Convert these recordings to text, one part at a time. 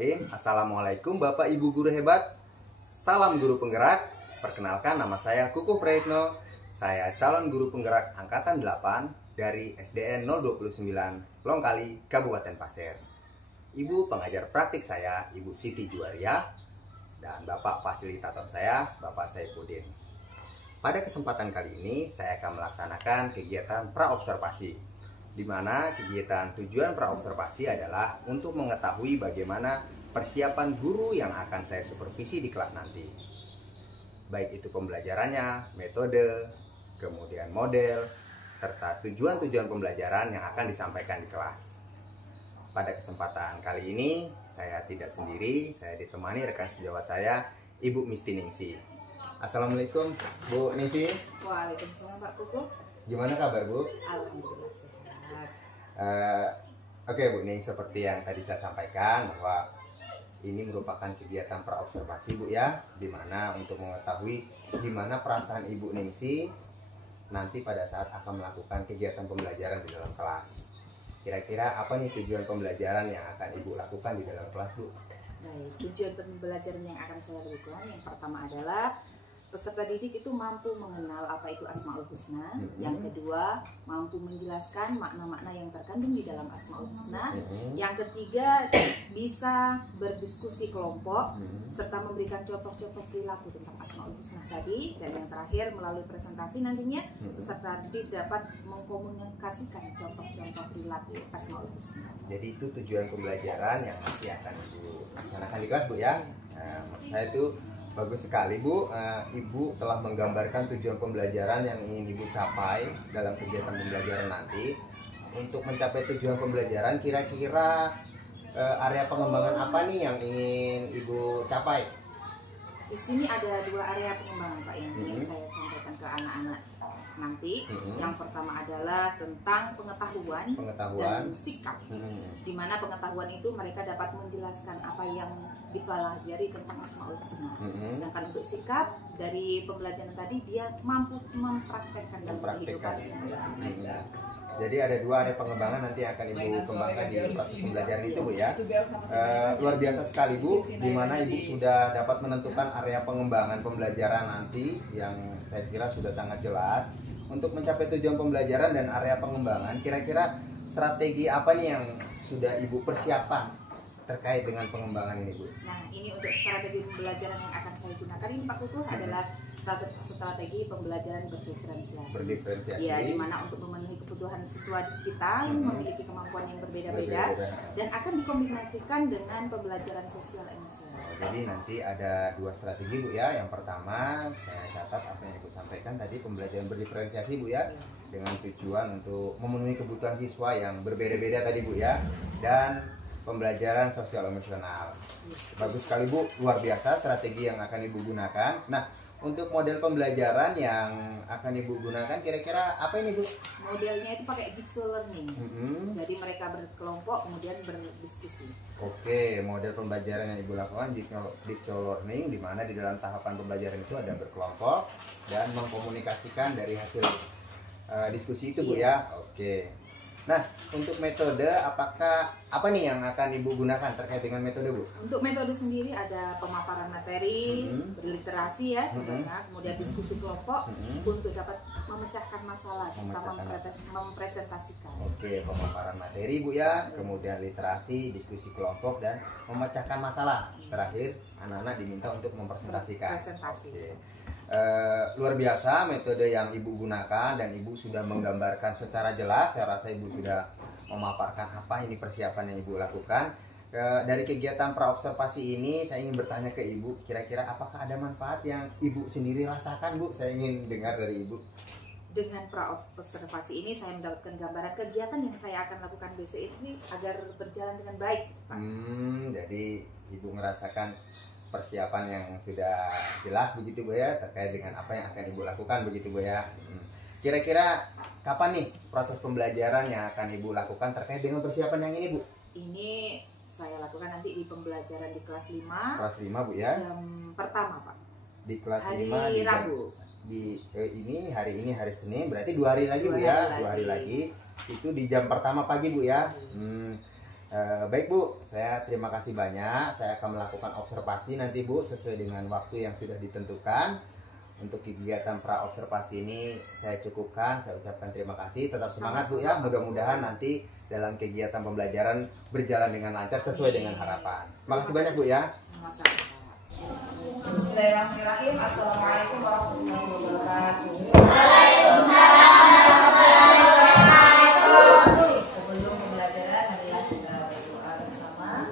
Bismillahirrahmanirrahim. Assalamualaikum Bapak Ibu guru hebat. Salam guru penggerak. Perkenalkan, nama saya Kukuh Prayitno. Saya calon guru penggerak angkatan 8 dari SDN 029 Longkali, Kabupaten Pasir. Ibu pengajar praktik saya Ibu Siti Juwaria, dan Bapak fasilitator saya Bapak Saifuddin. Pada kesempatan kali ini saya akan melaksanakan kegiatan praobservasi, di mana kegiatan tujuan praobservasi adalah untuk mengetahui bagaimana persiapan guru yang akan saya supervisi di kelas nanti. Baik itu pembelajarannya, metode, kemudian model, serta tujuan-tujuan pembelajaran yang akan disampaikan di kelas. Pada kesempatan kali ini, saya tidak sendiri, saya ditemani rekan sejawat saya, Ibu Misti Ningsi. Assalamualaikum, Bu Ningsi. Waalaikumsalam, Pak Kukuh. Gimana kabar, Bu? Alhamdulillah sehat. Oke, Bu Ning, seperti yang tadi saya sampaikan bahwa ini merupakan kegiatan praobservasi, Bu, ya, dimana untuk mengetahui gimana perasaan Ibu Ningsi nanti pada saat akan melakukan kegiatan pembelajaran di dalam kelas. Kira-kira apa nih tujuan pembelajaran yang akan Ibu lakukan di dalam kelas, Bu? Baik, tujuan pembelajaran yang akan saya lakukan yang pertama adalah peserta didik itu mampu mengenal apa itu Asmaul Husna. Yang kedua, mampu menjelaskan makna-makna yang terkandung di dalam Asmaul Husna. Yang ketiga, bisa berdiskusi kelompok serta memberikan contoh-contoh perilaku tentang Asmaul Husna tadi. Dan yang terakhir, melalui presentasi nantinya peserta didik dapat mengkomunikasikan contoh-contoh perilaku Asmaul Husna. Jadi itu tujuan pembelajaran yang nanti akan Ibu laksanakan di kelas, Bu, ya. Menurut saya itu bagus sekali, Bu. Ibu telah menggambarkan tujuan pembelajaran yang ingin Ibu capai dalam kegiatan pembelajaran nanti. Untuk mencapai tujuan pembelajaran, kira-kira area pengembangan apa nih yang ingin Ibu capai? Di sini ada dua area pengembangan, Pak, yang ingin saya sampaikan ke anak-anak nanti. Yang pertama adalah tentang pengetahuan dan sikap. Di mana pengetahuan itu mereka dapat menjelaskan apa yang dipelajari tentang Asmaul Husna. Sedangkan untuk sikap, dari pembelajaran tadi dia mampu mempraktekkan dalam kehidupan sehari-hari. Jadi ada dua area pengembangan nanti akan Ibu kembangkan di proses pembelajaran itu, Bu, ya. Luar biasa sekali, Bu, di mana Ibu sudah dapat menentukan area pengembangan pembelajaran nanti yang saya kira sudah sangat jelas. Untuk mencapai tujuan pembelajaran dan area pengembangan, kira-kira strategi apa nih yang sudah Ibu persiapkan terkait dengan pengembangan ini, Bu? Nah, ini untuk strategi pembelajaran yang akan saya gunakan ini, Pak Kukuh, adalah strategi pembelajaran berdiferensiasi. Ya, di mana untuk memenuhi kebutuhan siswa kita yang memiliki kemampuan yang berbeda-beda dan akan dikombinasikan dengan pembelajaran sosial emosional. Jadi nanti ada dua strategi, Bu, ya. Yang pertama, saya catat apa yang Ibu sampaikan tadi, pembelajaran berdiferensiasi, Bu, ya, dengan tujuan untuk memenuhi kebutuhan siswa yang berbeda-beda tadi, Bu, ya, dan pembelajaran sosial emosional. Bagus sekali, Bu, luar biasa strategi yang akan Ibu gunakan. Nah, untuk model pembelajaran yang akan Ibu gunakan kira-kira apa ini, Bu? Modelnya itu pakai jigsaw learning. Jadi mereka berkelompok kemudian berdiskusi. Oke, model pembelajaran yang Ibu lakukan jigsaw learning, di mana di dalam tahapan pembelajaran itu ada berkelompok dan mengkomunikasikan dari hasil diskusi itu, Bu, ya. Oke. Nah, untuk metode apa nih yang akan Ibu gunakan terkait dengan metode, Bu? Untuk metode sendiri ada pemaparan materi, berliterasi, ya, kemudian diskusi kelompok untuk dapat memecahkan masalah serta mempresentasikan. Oke, pemaparan materi, Bu, ya, kemudian literasi, diskusi kelompok, dan memecahkan masalah. Terakhir, anak-anak diminta untuk mempresentasikan. Oke. Luar biasa metode yang Ibu gunakan, dan Ibu sudah menggambarkan secara jelas. Saya rasa Ibu sudah memaparkan apa ini persiapan yang Ibu lakukan. Dari kegiatan praobservasi ini saya ingin bertanya ke Ibu, kira-kira apakah ada manfaat yang Ibu sendiri rasakan, Bu? Saya ingin dengar dari Ibu. Dengan praobservasi ini saya mendapatkan gambaran kegiatan yang saya akan lakukan besok ini agar berjalan dengan baik, Pak. Jadi Ibu merasakan persiapan yang sudah jelas begitu, Bu, ya, terkait dengan apa yang akan Ibu lakukan begitu, Bu, ya. Kira-kira kapan nih proses pembelajaran yang akan Ibu lakukan terkait dengan persiapan yang ini, Bu? Ini saya lakukan nanti di pembelajaran di kelas 5. Kelas 5, Bu, ya. Jam pertama, Pak. Di kelas hari 5 di Rabu. Hari Senin, berarti 2 hari lagi, Bu, ya. 2 hari lagi. Itu di jam pertama pagi, Bu, ya. Baik Bu, saya terima kasih banyak. Saya akan melakukan observasi nanti Bu sesuai dengan waktu yang sudah ditentukan. Untuk kegiatan pra observasi ini saya cukupkan. Saya ucapkan terima kasih. Tetap semangat Bu ya. Mudah-mudahan nanti dalam kegiatan pembelajaran berjalan dengan lancar sesuai dengan harapan. Terima kasih banyak Bu ya. Sama-sama. Bismillahirrahmanirrahim. Assalamualaikum warahmatullahi wabarakatuh. Sebelum pembelajaran marilah kita berdoa bersama.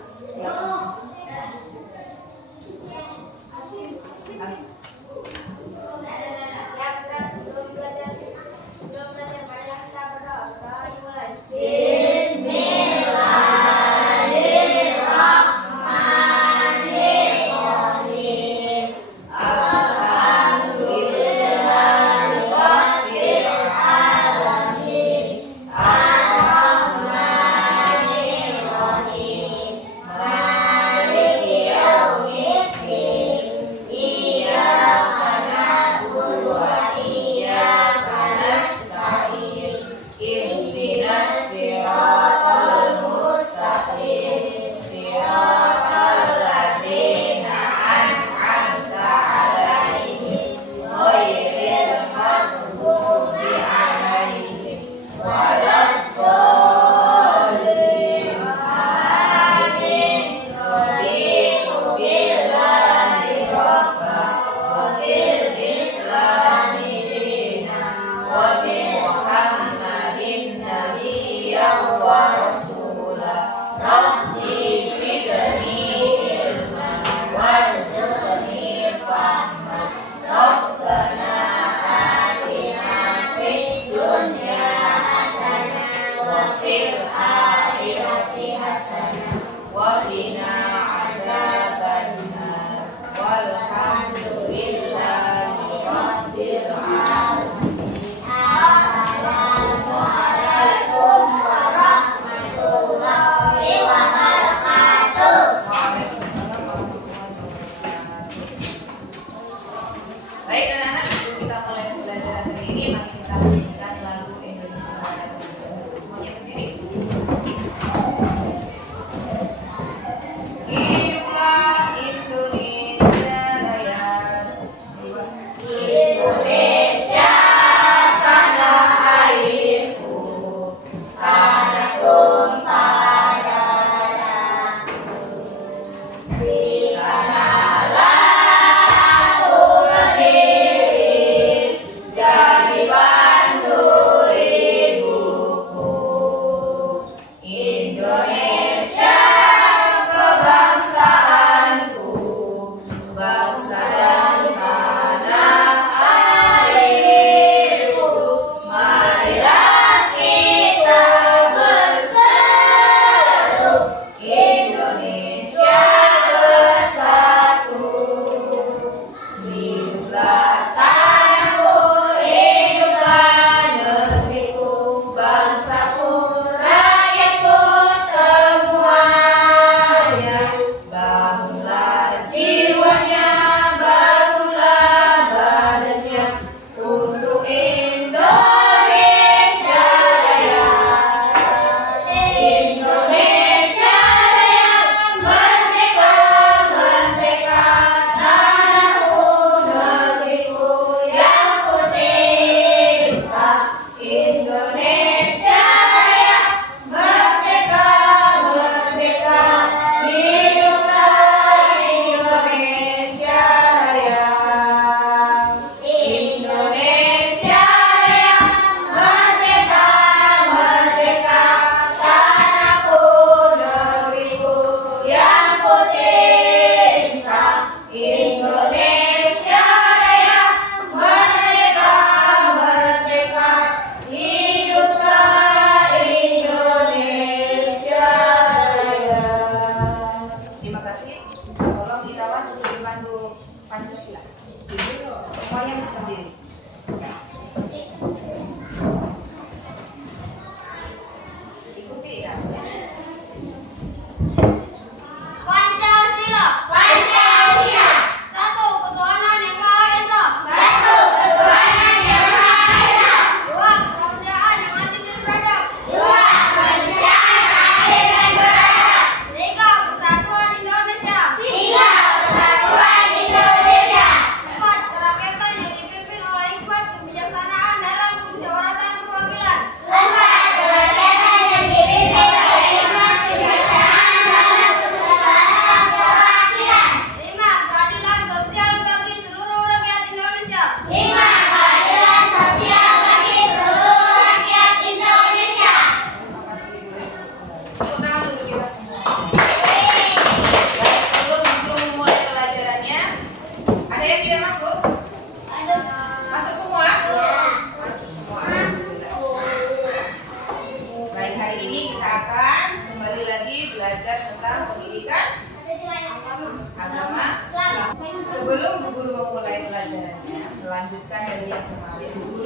Walhamdulillahi rabbil alamin.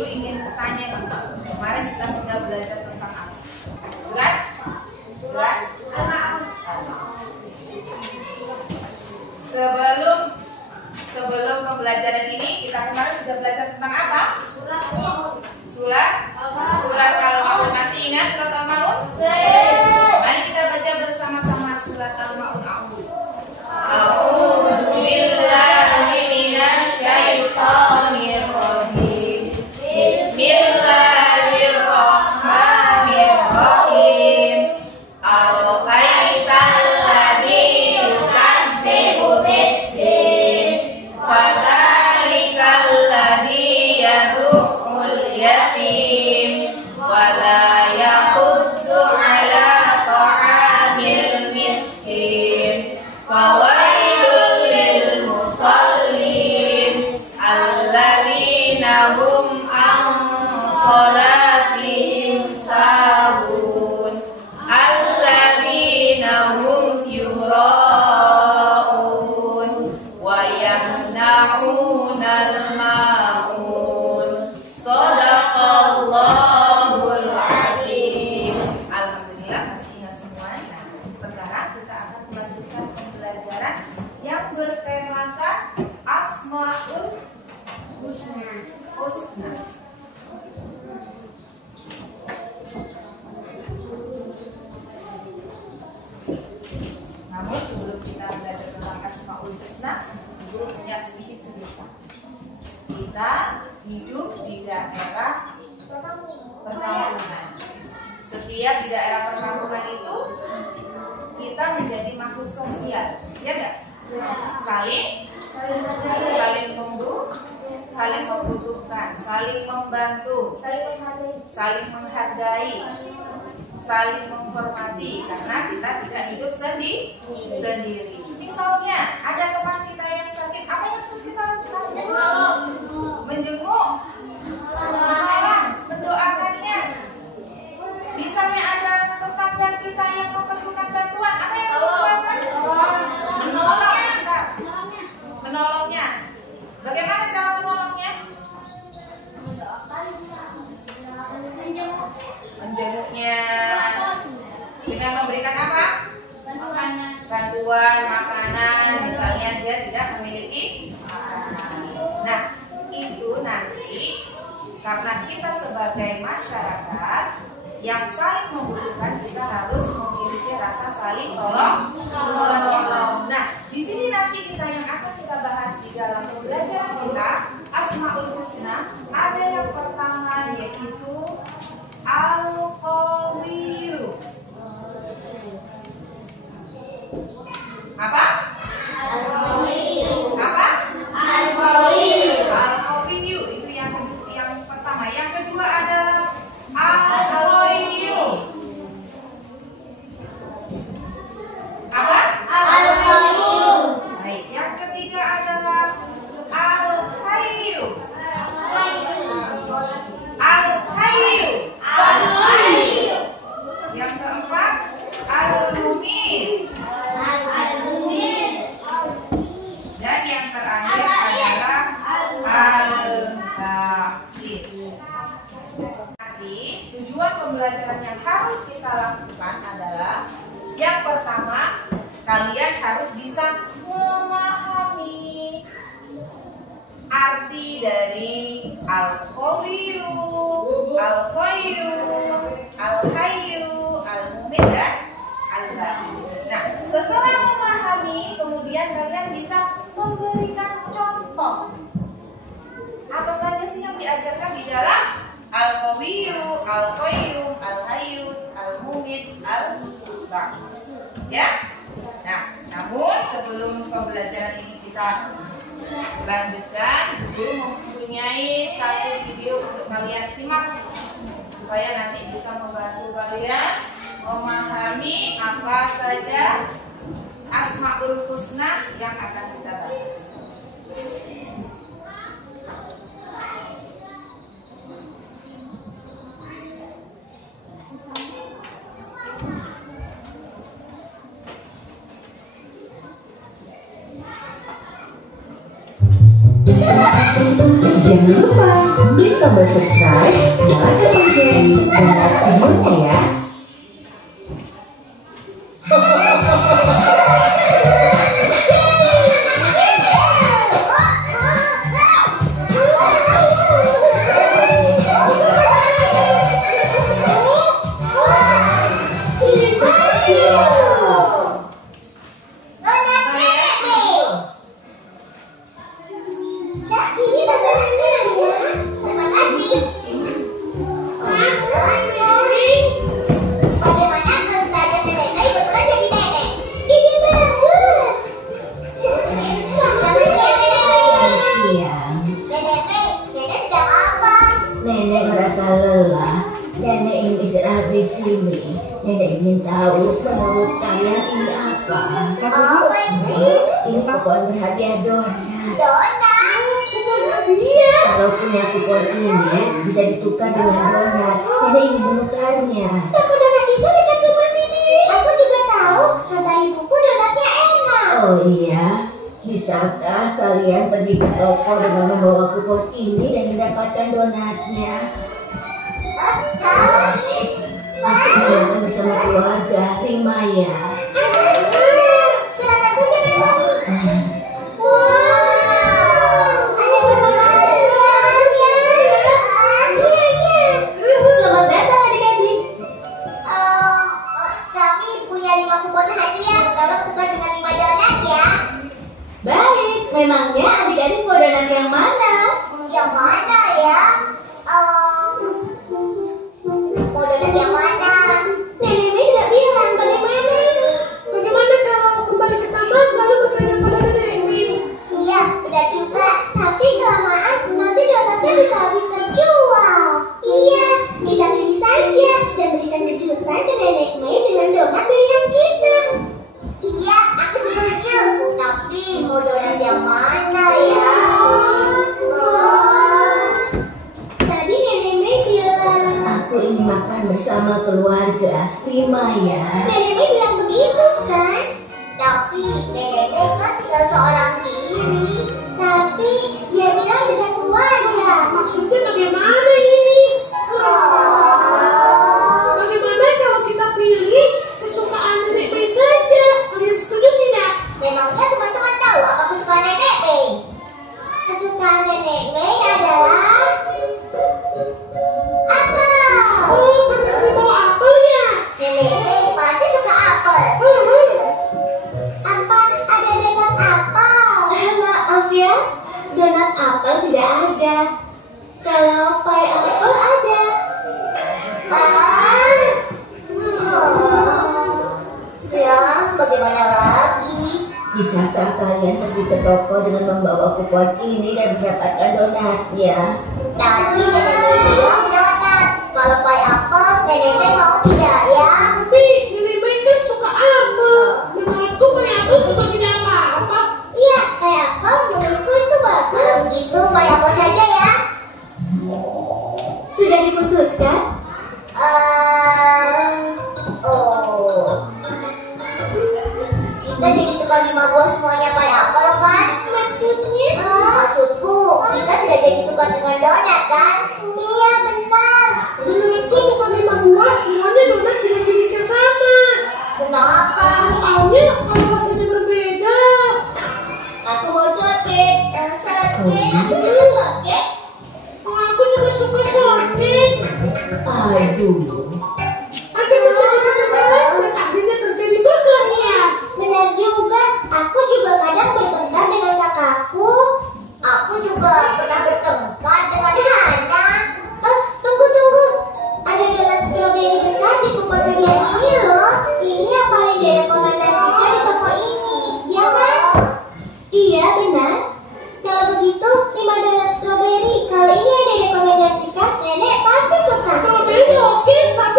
Guru ingin tanya dulu. Kemarin kita sudah belajar tentang apa? Surat? Surat? Sebelum pembelajaran ini kita kemarin sudah belajar tentang apa? Surat Al-Maun. Masih ingat surat Al-Maun? Mari kita baca bersama-sama surat Al-Maun. A'udzu billahi minasy syaithanir rajim. Bismillahirrahmanirrahim. Ara'aital ladzi yukadzibu bid-din, fadzalikal ladzi yad'ul yatim wa la yahuddu 'ala ta'amil miskin. Fawailul lil musallin alladzina hum an salatihim sahun alladzina hum yura'un wa yamna'unal ma'un. Shadaqallahul adzim. Alhamdulillah masih ingat semua. Nah, sekarang kita akan melanjutkan pembelajaran yang bertemakan Asmaul Husna. Namun sebelum kita belajar tentang Asmaul Husna, Guru punya sedikit cerita. Kita hidup di daerah perkampungan. Setiap di daerah perkampungan itu kita menjadi makhluk sosial, ya enggak? Saling membutuhkan, saling membantu, saling menghargai, saling menghormati, karena kita tidak hidup sendiri. Misalnya ada teman kita yang sakit, apa yang harus kita lakukan? Menjenguk, menolong, mendoakannya. Misalnya ada tetangga kita yang memerlukan bantuan, apa yang harus kita lakukan? Menolongnya. Bagaimana cara menolongnya? Menjenguknya dengan memberikan apa? Bantuan, makanan. Misalnya dia tidak memiliki makanan. Nah, itu nanti karena kita sebagai masyarakat yang saling membutuhkan, kita harus memiliki rasa saling tolong menolong. Nah, di sini nanti kita yang akan kita bahas di dalam pembelajaran kita Asmaul Husna, ada yang pertama yaitu Al-Qawiyyu. Apa? Al-Qawiyyu. Apa? Al-Qawiyyu. Al-Qawiyyu itu yang pertama. Yang kedua adalah Al-Qayyum. Apa? Al-Qayyum. Baik, yang ketiga adalah Al-Hayyu. Al-Hayyu. Al-Hayyu. Yang keempat Al-Mumit. Al-Mumit. Dan yang terakhir adalah Al-Baqi. Tujuan pembelajaran yang harus kita lakukan adalah yang pertama, kalian harus bisa memahami arti dari Al-Qawiyyu, Al-Qayyum, Al-Hayyu, Al-Mumit, dan Al-Baqi. Nah, setelah memahami, kemudian kalian bisa memberikan contoh. Apa saja sih yang diajarkan di dalam Al-Qawiyyu, Al-Qayyum, Al-Hayyu, Al-Mumit, Al-Baqi. Ya? Nah, namun sebelum pembelajaran ini kita lanjutkan, Guru mempunyai satu video untuk kalian simak supaya nanti bisa membantu kalian memahami apa saja Asmaul Husna yang akan kita bahas. Jangan lupa klik tombol subscribe, nyalakan lonceng, dan like videonya ya. Nenek merasa lelah. Nenek ingin istirahat di sini. Nenek ingin tahu menurut kalian ini apa? Apa ini? Ini kupon berhadiah donat. Donat? Kupon hadiah? Kalau punya kupon ini bisa ditukar dengan donat. Nenek ingin menukarnya. Toko donat itu dekat rumah Mimi. Aku juga tahu. Kata ibuku donatnya enak. Oh iya, bisakah kalian pergi ke toko dengan membawa kupon ini dan mendapatkan donatnya? Aku ingin bersama keluarga, terima ya. Silakan saja Melani. Wow, ada beberapa Iya. Selamat datang adik-adik. Kami punya 5 kupon hadiah. Tolong tukar dengan 5 donat ya. Baik, memangnya adik-adik mau donat yang mana? Yang mana ya? Mau donat yang mana? Nenek Mei tidak bilang bagaimana ini. Bagaimana kalau kembali ke taman lalu bertanya pada Nenek Mei? Iya, benar juga. Tapi kelamaan nanti donatnya bisa habis terjual. Iya, kita beli saja dan berikan kejutan ke Nenek Mei dengan donat pilihan kita. Iya, aku setuju. Tapi mau donat yang mana ya? Tadi Nenek Mei bilang. Aku ingin makan bersama keluarga, terima ya. Nenek Mei bilang begitu kan? Tapi Nenek Mei kan tinggal seorang diri. Tapi dia bilang dengan keluarga. Maksudnya bagaimana ini? Bagaimana kalau kita pilih kesukaan Nenek Mei saja? Kalian setuju tidak? Memangnya teman-teman tahu apa kesukaan Nenek Mei? Kesukaan Nenek Mei adalah apel. Oh, pasti bawa apel ya? Nenek Mei pasti suka apel. Apa ada donat apel? Maaf ya, donat apel tidak ada. Kalau pai apel ada. Ya, bagaimana lagi? Bisakah kalian pergi ke toko dengan membawa kupon ini dan mendapatkan donatnya? Tadi Nenek Mei bilang donat. Kalau pai apel, Nenek Mei mau tidak ya? Tapi Nenek Mei kan suka apel. Menurutku kayak apel juga tidak apa-apa. Iya, pai apel menurutku itu bagus. Kalau begitu pai apel saja ya. Sudah diputuskan? Kita jadi tukang 5 buah semuanya pai apel kan? Maksudnya? Maksudku, kita tidak jadi tukang dengan donat kan? Iya benar. Menurutku bukan 5 buah, semuanya donat dengan jenis yang sama. Kenapa? Soalnya kalau rasanya berbeda. Aku mau shortcake. Shortcake? Aku juga shortcake. Oh, aku juga suka shortcake. Aduh. Akan terjadi pertengkaran dan akhirnya terjadi perkelahian. Benar juga. Aku juga kadang bertengkar dengan kakakku. Aku juga pernah bertengkar dengan Hana. Tunggu. Ada donat stroberi besar di kupon hadiah ini loh. Ini yang paling direkomendasikan di toko ini. Ya kan? Iya benar. Kalau begitu, 5 donat stroberi. Kalau ini yang direkomendasikan, Nenek pasti suka. Strawberry oke, tapi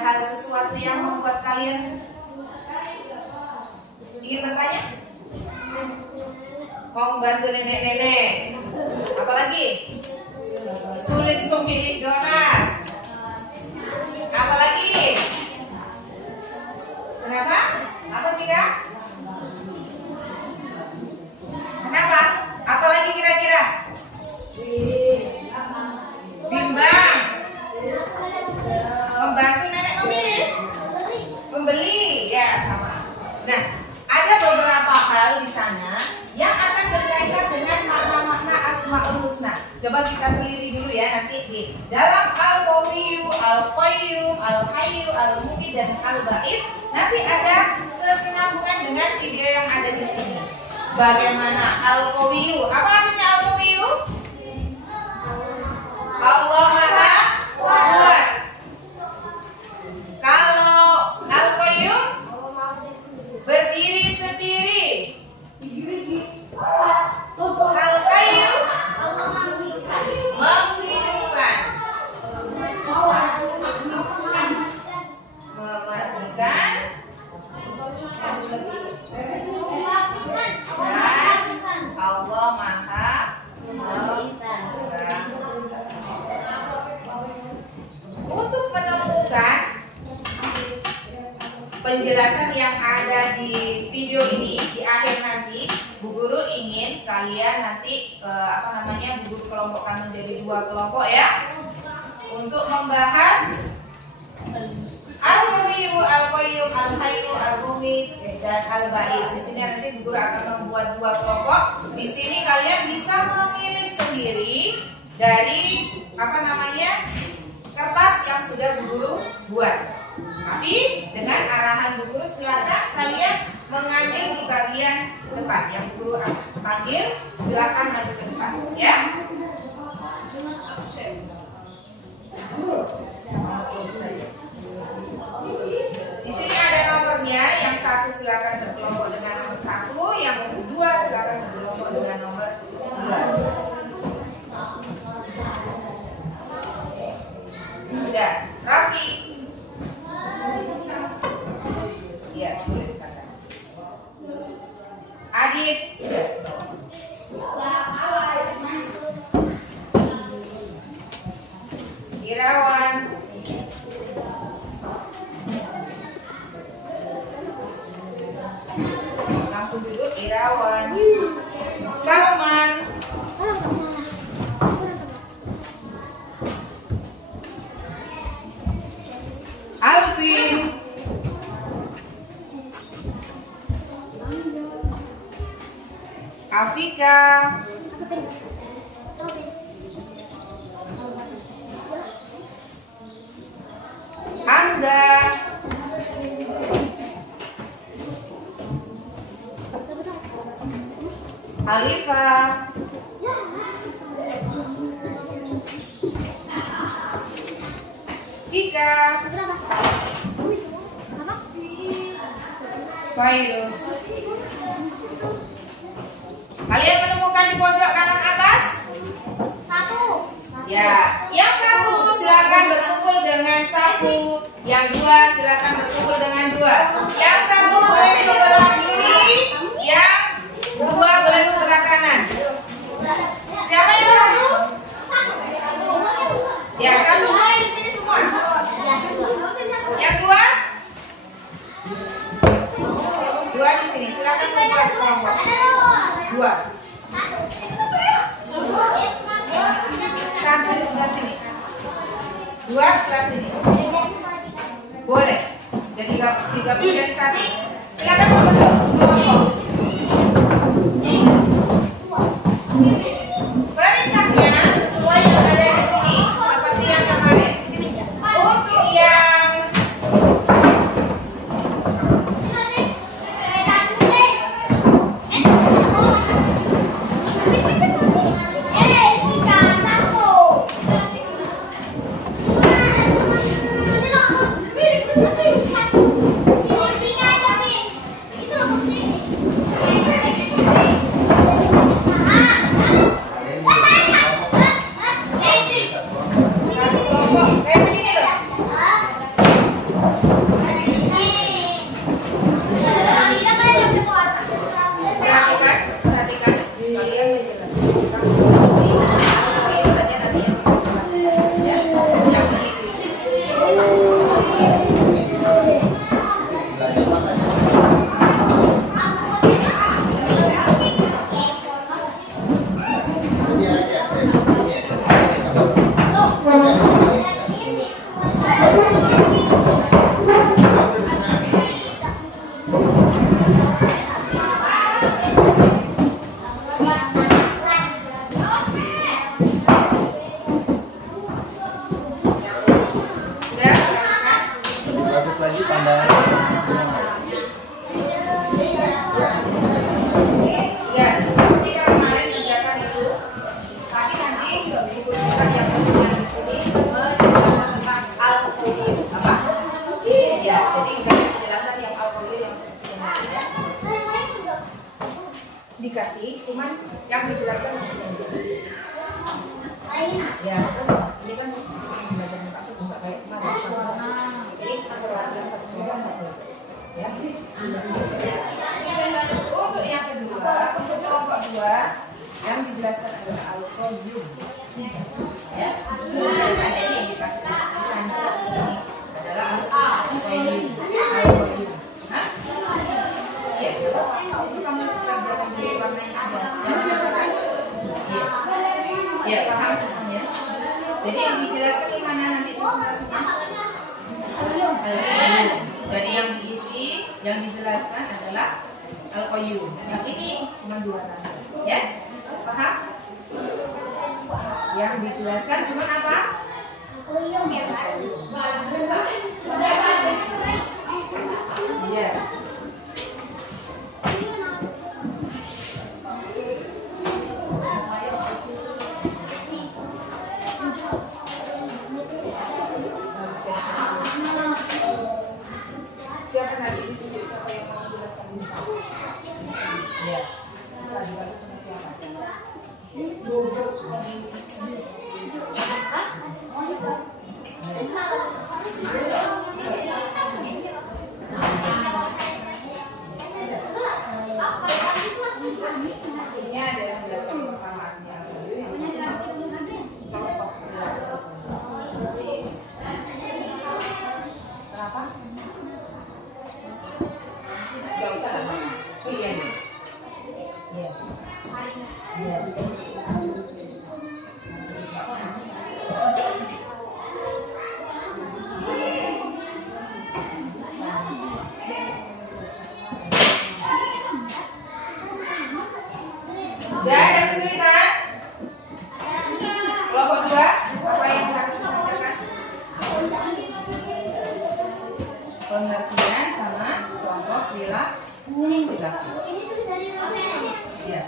hal sesuatu yang membuat kalian ingin bertanya? Mau membantu nenek-nenek? Apalagi? Sulit memilih donat. Apalagi? Kenapa? Apa Cika? Kenapa? Apalagi kira-kira? Bimbang. Membantu nenek memilih? Membeli, ya sama. Nah, ada beberapa hal di sana yang akan berkaitan dengan makna-makna Asmaul Husna. Coba kita teliti dulu ya nanti di dalam Al-Qawiyyu, Al-Qayyum, Al-Hayyu, Al-Mumit dan Al-Ba'id. Nanti ada kesinambungan dengan video yang ada di sini. Bagaimana Al-Qawiyyu? Apa artinya Al-Qawiyyu? Allah Maha Kuat. Kalau Al-Qayyum berdiri sendiri. Al-Qayyum menghidupkan. Mematikan. Dan Allah Maha Mengetahui. Untuk menemukan penjelasan yang ada di video ini di akhir nanti, Bu Guru ingin kalian nanti Bu Guru kelompokkan menjadi 2 kelompok ya, untuk membahas Al-Qawiyyu, Al-Qayyum, Al-Hayyu, Al-Mumit dan Al-Ba'id. Di sini nanti Bu Guru akan membuat 2 kelompok. Di sini kalian bisa memilih sendiri dari kertas yang sudah Bu Guru buat. Tapi dengan arahan Bu Guru silakan kalian mengambil di bagian depan. Yang Bu Guru panggil silakan maju ke depan ya. Di sini ada nomornya. Yang 1 silakan berkelompok dengan nomor 1, yang 2 silakan berkelompok dengan nomor 2. Sudah, Raffi. Iya, boleh silakan. Adit, sudah. Irawan. Langsung duduk Irawan. Salman. Alvin. Afika. Angga. Alifa. Tika. Virus. Kalian menemukan di pojok kanan atas? 1. Ya, yang 1 silakan berkumpul dengan 1. Yang 2 silakan berkumpul dengan 2. Yang 1 boleh sebelah kiri, yang 2 boleh sebelah kanan. Siapa yang 1? Ya, 1 boleh di sini semua. Yang 2? 2 di sini. Silakan membuat kelompok. 2. 1 di sebelah sini. 2 sebelah sini. Boleh. Jadi 3 jadi 1. Silakan membentuk kelompok. Perintahnya sesuai yang ada di sini, seperti yang kemarin. Untuk yang lagi pandangan. Ya, seperti yang kemarin diajarkan itu, tapi nanti buku yang kemudian di sini menjelaskan tentang alkohol apa? Ya, jadi dikasih penjelasan yang alkohol yang seperti ini ya. Dikasih, cuman yang dijelaskan ya, ini kan belajar aku juga kayak kemarin sama-sama. Jadi cuma berwarna satu ya. Untuk yang kedua, untuk kelompok 2 yang dijelaskan adalah alkohol ya. Ada yang dikasih ini adalah alkohol. Hah? Iya. Itu kamu pelajaran di warna yang ada. Iya. Iya, paham semuanya. Jadi yang dijelaskan di mana nanti presentasinya? Jadi yang diisi, yang dijelaskan adalah alkohol. Yang ini cuma 2 tanda, ya? Paham? Yang dijelaskan cuma apa? Iya. Siapa tadi itu siapa yang mau jelaskan ini? Iya. Bisa dibantu sama siapa? Ini ada yang jelaskan pertamaannya. Kenapa? Gak usah lah. Oh iya nih. Iya. Iya. Ya, ada kesulitan? Kelompok 2, apa yang harus dikerjakan? Pengertian sama contoh perilaku. Iya,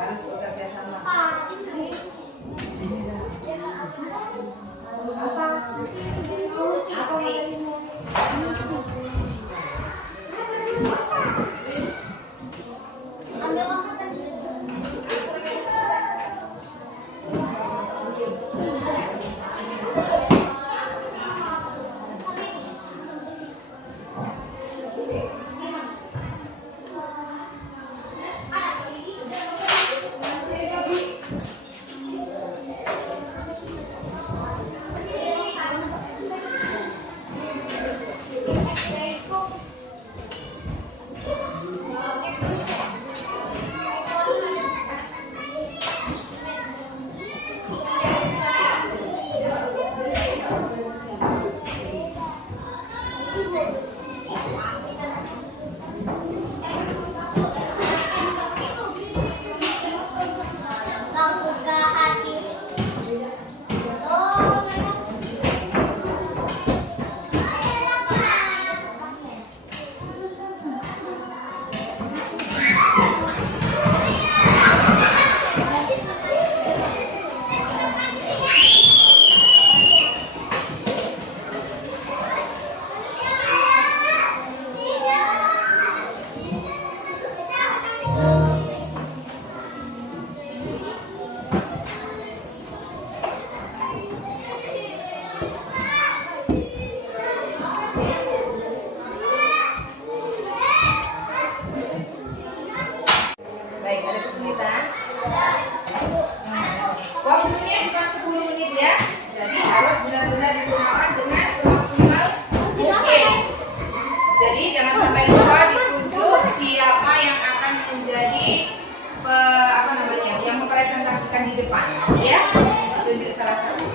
harus bekerja sama. Baik, ada kesulitan? Waktunya cuma 10 menit ya. Jadi harus benar-benar digunakan dengan semaksimal mungkin. Jadi jangan sampai lupa ditunjuk siapa yang akan menjadi yang mempresentasikan di depan, ya. Tunjuk salah satu.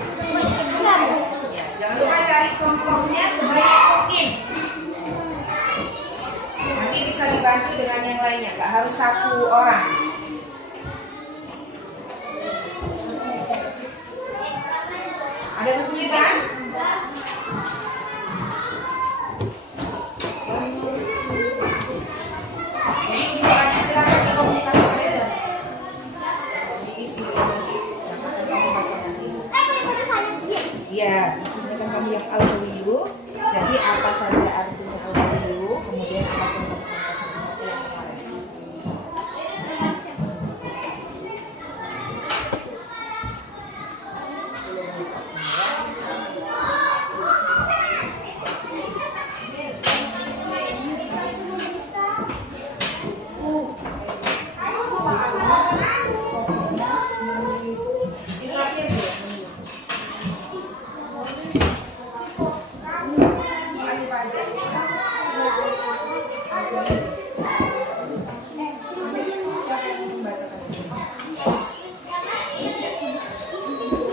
Ya, jangan lupa cari contohnya sebanyak mungkin. Nanti bisa dibantu dengan yang lainnya, nggak harus 1 orang. Ada kesulitan? Iya, ini kan kami yang al-waliyu. Jadi apa saja artinya al-waliyu, kemudian apa contoh-contoh yang kemarin.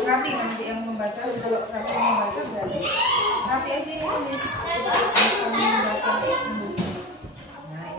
Rapi nanti yang membaca, kalau Rapi yang membaca berarti Rapi aja yang tulis bisa membaca. Nah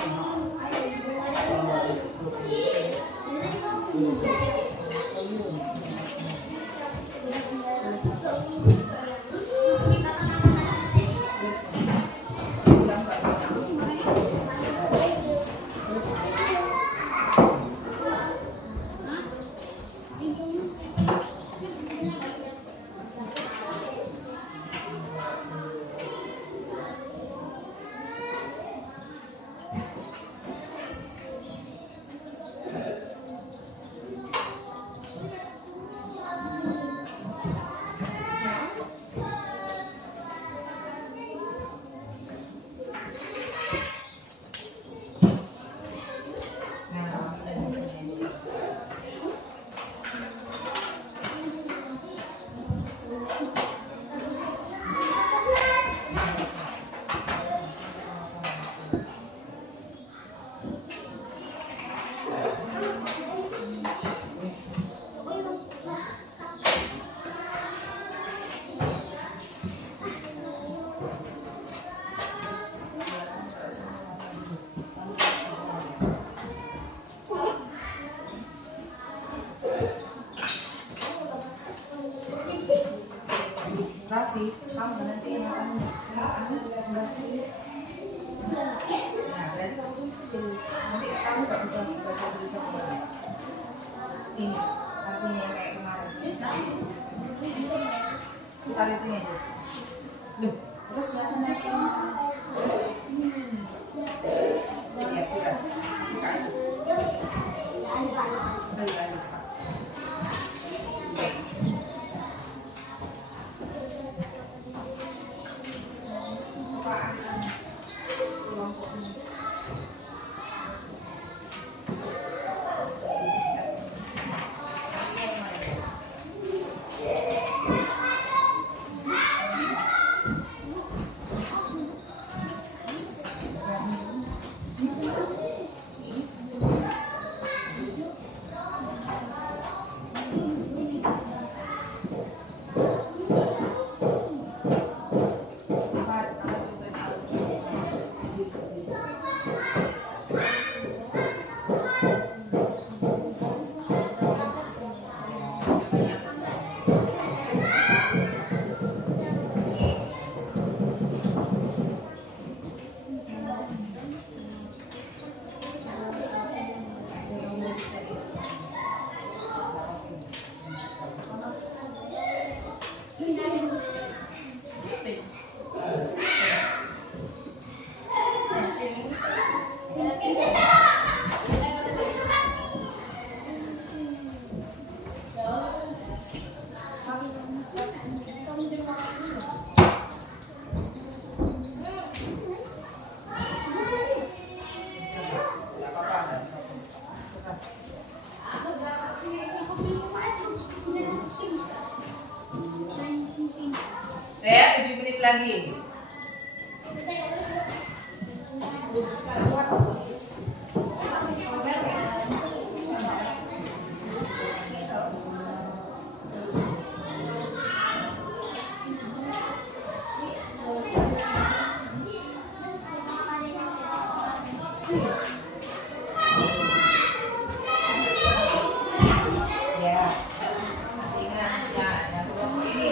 Rafi, kamu nanti yang akan membaca. Nah, berarti kamu tulis dulu. Nanti kamu nggak bisa baca tulisan kembali. Ini artinya yang kayak kemarin. Putar itu aja. Loh, terus nggak naik. Ya, putar. Balik. Ya, 7 menit lagi. Ya, masih ingat ya, yang kelompok ini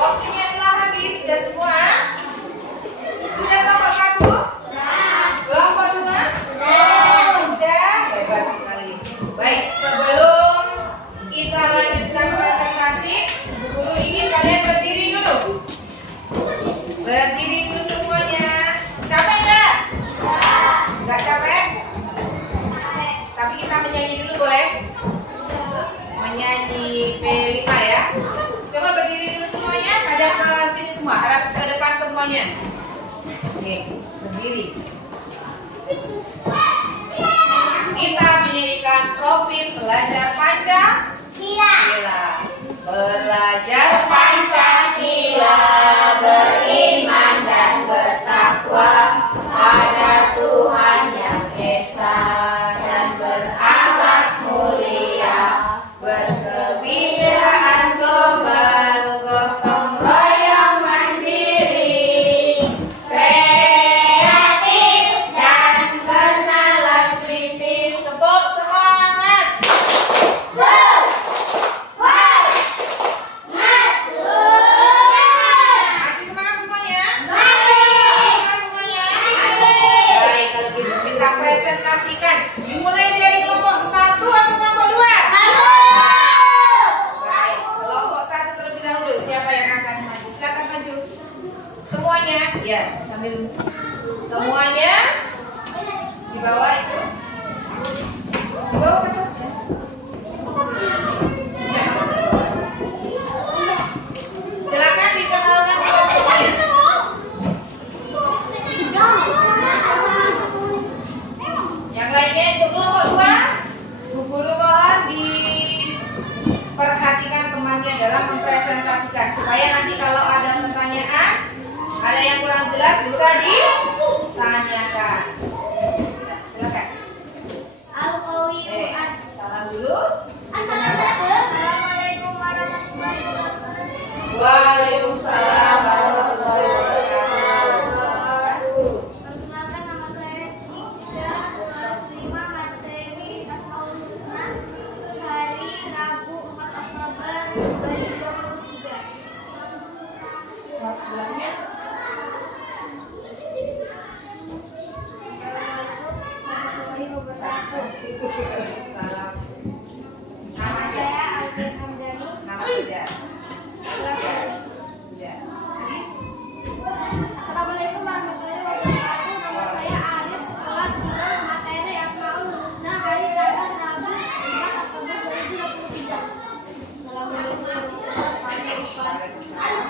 Waktunya telah habis, sudah semua? Sudah kelompok 1? Kelompok 2? Sudah, hebat sekali. Baik, sebelum kita lanjutkan presentasi, guru ingin kalian berdiri dulu. Berdiri dulu semuanya. Capek nggak? Nggak capek? Tapi kita menyanyi dulu boleh? Menyanyi P5 ya. Coba berdiri dulu semuanya, hadap ke sini semua, hadap ke depan semuanya. Oke, berdiri. Kita menyanyikan profil pelajar Pancasila. Belajar Pancasila, beriman dan bertakwa pada Tuhan yang Esa dan berakhlak mulia, berkebudayaan global, gotong royong mandiri, kreatif dan kenalan kritis. Tepuk semangat. Masih semangat semuanya? Semangat semuanya? Baik, kalau gitu kita presentasikan. Dimulai dari kelompok 1 atau kelompok 2? Baik, kelompok 1 terlebih dahulu. Siapa yang akan maju? Silakan maju. Semuanya, ya, sambil semuanya di bawah itu. Di bawah ke atas ya. Silakan dikenalkan kelompoknya. Yang lainnya untuk kelompok 2, Bu Guru mohon diperhatikan temannya dalam mempresentasikan supaya nanti kalau ada pertanyaan, ada yang kurang jelas bisa ditanyakan. Silakan. Salam dulu. Assalamualaikum warahmatullahi wabarakatuh. Waalaikumsalam warahmatullahi wabarakatuh. Perkenalkan, nama saya Ida, kelas 5 materi Asmaul Husna, hari Rabu 4 Oktober 2023. Sebelumnya. Salam. Nama Saya Alvin Hamdani, Nama tidak. kelas 1. Tidak. Assalamualaikum warahmatullahi wabarakatuh. Nama saya Arif, kelas 5 materi Asmaul Husna, hari tanggal Rabu 4 Oktober 2023. Assalamualaikum warahmatullahi wabarakatuh.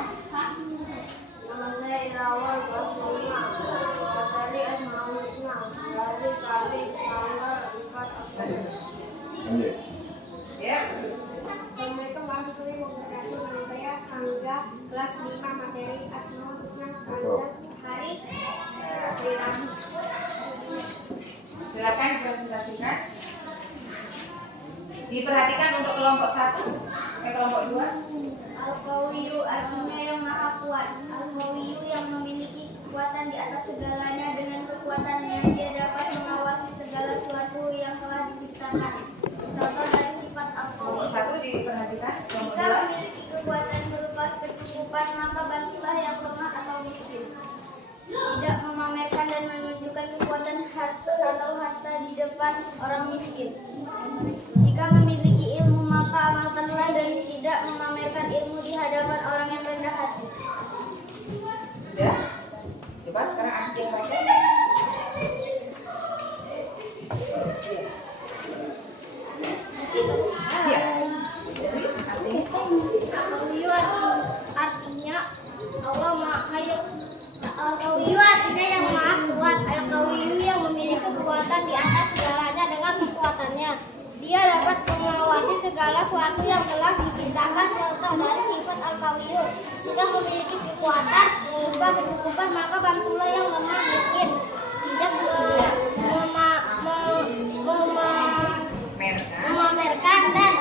Nama saya Irawan, kelas 5 materi Asmaul Husna, hari Kamis tanggal 4 Oktober. Lanjut. Ya. Assalamualaikum warahmatullahi wabarakatuh. Nama saya Angga, kelas 5 materi Asmaul Husna, hari Rabu. Silakan dipresentasikan. Diperhatikan untuk kelompok 1, kelompok 2. Al-Qawiyu artinya yang maha kuat. Al-Qawiyu yang memiliki kekuatan di atas segalanya. Dengan kekuatannya dia dapat mengawasi segala sesuatu yang telah diciptakan. Contoh dari sifat Kelompok Al-Qawiyu: 1 diperhatikan. Kelompok jika 2. memiliki kekuatan berupa kecukupan, maka bantulah yang lemah atau miskin. Tidak memamerkan dan menunjukkan kekuatan atau harta di depan orang miskin. Jika memiliki ilmu, maka amalkanlah dan tidak memamerkan ilmu di hadapan orang yang rendah hati. Sudah? Coba sekarang aktif Artinya Allah Al-Qawiyu artinya yang maha kuat. Al-Qawiyu yang memiliki kekuatan di atas segalanya dengan kekuatannya. Dia dapat mengawasi segala sesuatu yang telah diciptakan. Contoh dari sifat Al-Qawiyu, sudah memiliki kekuatan mengubah kecukupan, maka bantulah yang lemah miskin. Tidak memamerkan dan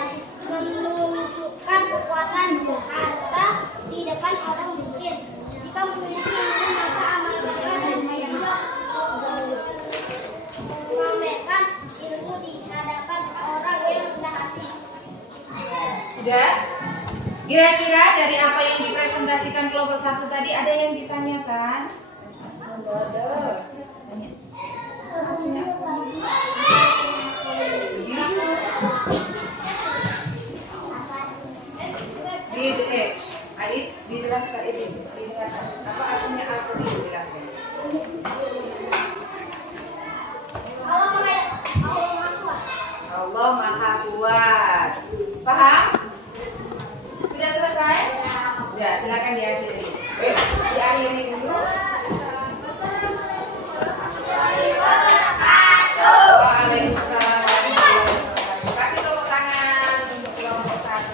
menunjukkan kekuatan harta di depan orang miskin. Jika memiliki ilmu maka amalkanlah dan memamerkan ilmu di hadapan orang yang rendah hati. Sudah? Kira-kira dari apa yang dipresentasikan kelompok 1 tadi ada yang ditanyakan? Ada. Adit, dijelaskan ini. Apa artinya Al-Qawiyu? Jelaskan. Allah Maha Kuat. Paham? Sudah selesai? Sudah, silakan diakhiri. Diakhiri dulu. Waalaikumsalam. Kasih tepuk tangan untuk kelompok 1.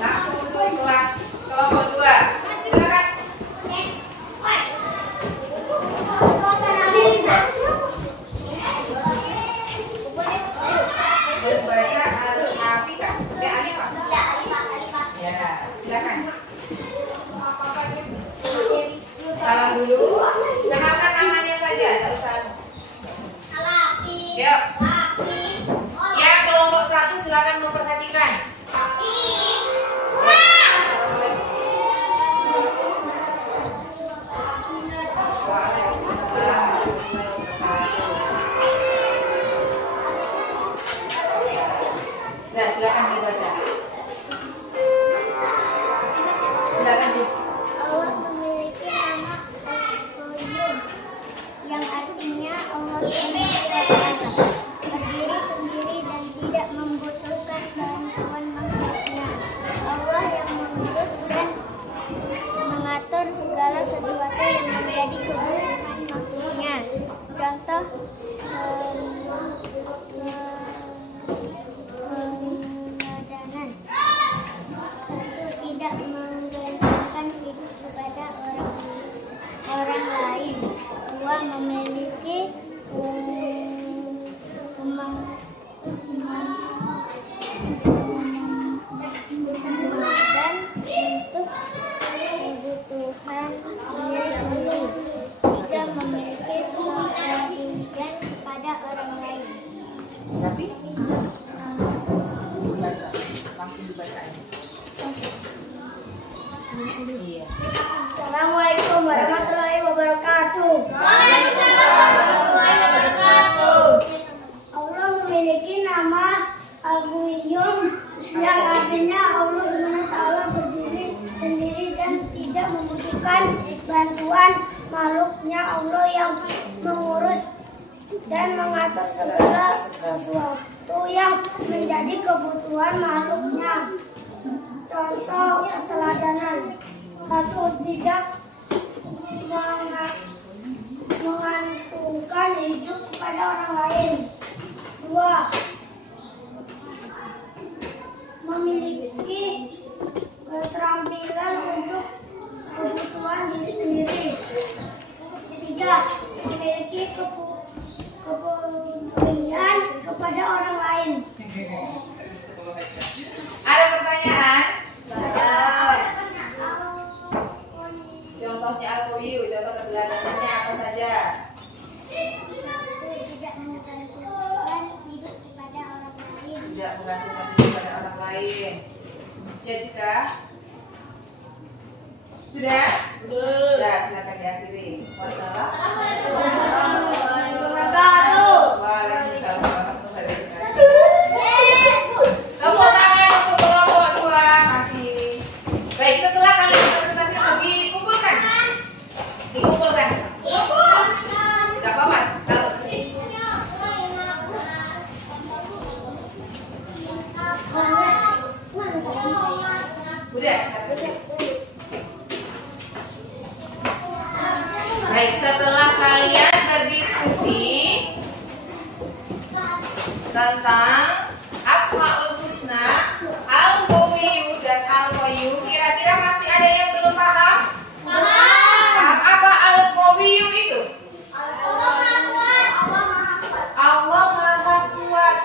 Langsung untuk kelas kelompok 2. Silakan. Membaca Al-Afika. Alifah. Ya, silakan. Salam dulu. Kenalkan namanya saja, enggak usah. Yuk. Ya, kelompok 1 silakan memperhatikan. Nah, silakan dibaca. Silakan di. Allah memiliki nama Al-Qawiyu yang artinya Allah berdiri sendiri dan tidak membutuhkan bantuan makhluknya. Allah yang mengurus dan mengatur segala sesuatu yang menjadi kebutuhan makhluknya. Contoh pengadanan. 1. Tidak menggantungkan hidup kepada orang lain. 2. Memiliki dan untuk kebutuhan diri sendiri. 3. Memiliki pengabdian kepada orang lain. Tapi langsung dibaca aja. Iya. Assalamualaikum warahmatullahi wabarakatuh. Allah memiliki nama Al-Qawiyu yang artinya Allah SWT berdiri sendiri dan tidak membutuhkan bantuan makhluknya. Allah yang mengurus dan mengatur segala sesuatu yang menjadi kebutuhan makhluknya. Contoh keteladanan. 1. Tidak mengantungkan hidup kepada orang lain. 2. Memiliki keterampilan untuk kebutuhan diri sendiri. 3. Memiliki kepedulian kepada orang lain. Ada pertanyaan? Contohnya Al-Qawiyu, contoh keteladanannya apa saja? 1. Tidak menggantungkan hidup kepada orang lain. Tidak menggantungkan diri pada orang lain. Ya, Cika? Sudah? Ya, silakan diakhiri. Wassalamualaikum warahmatullahi wabarakatuh. Waalaikumsalam warahmatullahi wabarakatuh. Tepuk tangan untuk kelompok 2. Kasih. Baik, setelah kalian presentasi dikumpulkan. setelah kalian berdiskusi tentang Asmaul Husna, Al-Qawiyyu dan Al-Qayyum, kira-kira masih ada yang belum paham? Paham apa Al-Qawiyyu itu? Allah Maha Kuat.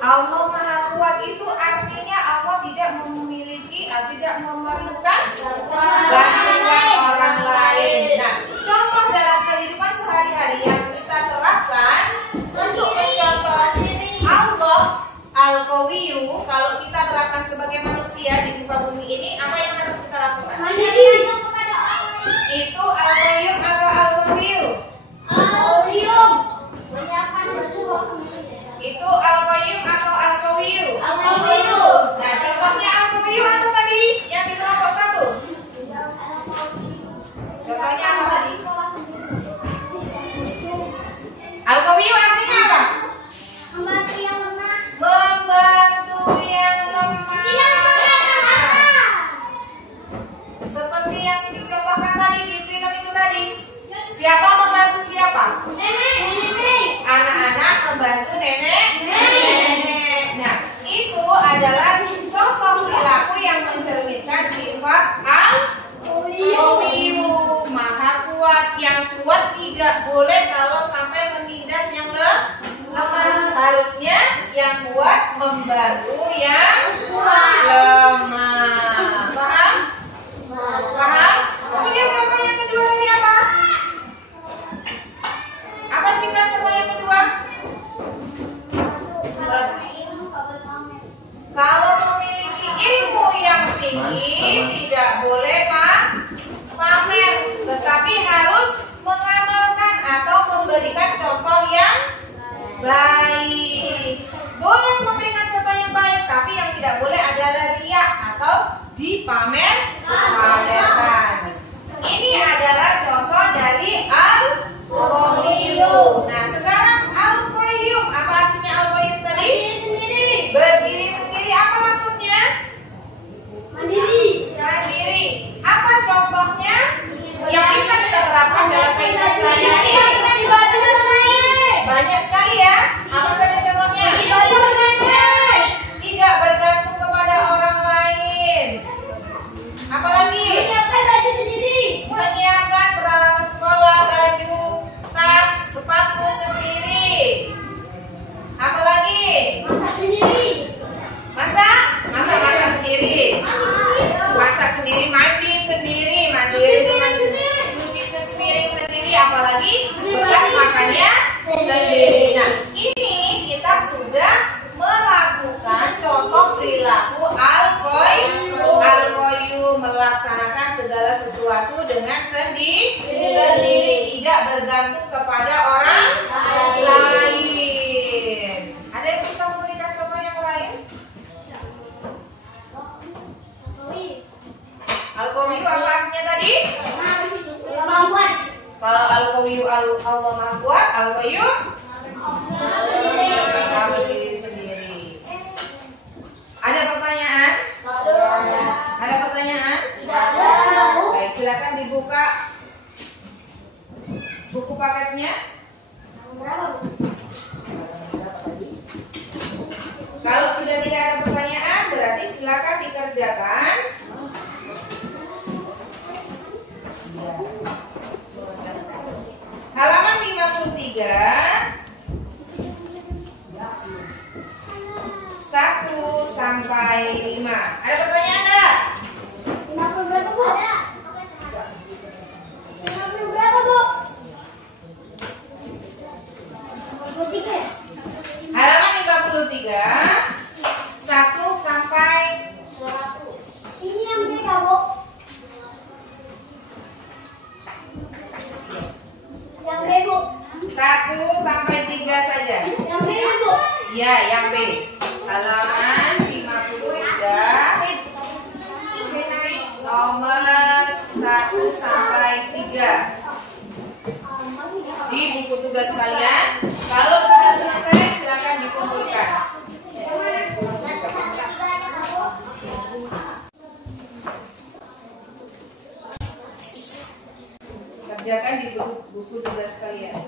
Allah Maha Kuat itu artinya Allah tidak memiliki, tidak memerlukan bantuan orang lain. Nah, contoh dalam kehidupan sehari-hari yang kita terapkan untuk mencontoh Allah Al-Qawiyyu, kalau kita terapkan sebagai manusia di muka bumi ini, apa yang harus kita lakukan? Itu Al-Qayyum atau Al-Qawiyyu? Itu Al-Qayyum atau Al-Qawiyyu? Nah, contohnya Al-Qawiyyu apa tadi? Yang di kelompok 1. Contohnya apa tadi? Al-Qawiyyu artinya apa? Membantu yang lemah. Seperti yang dicontohkan tadi di film itu tadi. Siapa membantu siapa? Anak-anak membantu nenek. Nah, itu adalah contoh perilaku yang mencerminkan sifat Al-Qawiyyu, Maha Kuat. Yang kuat tidak boleh kalau sampai menindas yang lemah. Harusnya yang kuat membantu yang lemah. Paham? Paham? Kemudian contoh yang kedua tadi apa? Apa jika contoh yang kedua? Kalau memiliki ilmu yang tinggi tidak boleh pamer, tetapi harus mengamalkan atau memberikan contoh yang baik. Boleh memberikan contoh yang baik, tapi yang tidak boleh adalah riya atau dipamerkan. Ini adalah contoh dari Al-Qawiyyu. Nah, sekarang Al-Qayyum. Apa artinya Al-Qayyum tadi? Berdiri sendiri. Apa maksudnya? Mandiri. Apa contohnya yang bisa kita terapkan dalam kehidupan sehari-hari? Banyak sekali ya. Apa saja contohnya? Tidak bergantung kepada orang lain. Apalagi? Menyiapkan peralatan sekolah, baju, tas, sepatu sendiri. Apalagi? Masak sendiri. Masak sendiri, mandi sendiri. Cuci piring sendiri. Apalagi bekas makannya sendiri. Nah, ini kita sudah melakukan contoh perilaku Al-Qawiyyu, melaksanakan segala sesuatu dengan sendiri, tidak bergantung kepada orang lain. Ada yang bisa memberikan contoh yang lain? Al-Qawiyyu apa artinya tadi? Kalau Al-Qawiyyu Allah Maha Kuat, Al-Qawiyyu berdiri sendiri. Ada pertanyaan? Ada pertanyaan? Baik, silakan dibuka buku paketnya. Kalau sudah tidak ada pertanyaan, berarti silakan dikerjakan. Halaman 53 1 sampai 5. Ada pertanyaan enggak? 50 berapa, Bu? Ada. 50 berapa, Bu? 53 ya? Halaman 53 1 sampai 100. Ini yang beda, Bu. Yang B, Bu. 1 sampai 3 saja. Yang B, Bu. Ya, yang B. Halaman 53 nomor 1 sampai 3. Di buku tugas kalian. Kalau sudah selesai silakan dikumpulkan. Kerjakan di buku tugas kalian.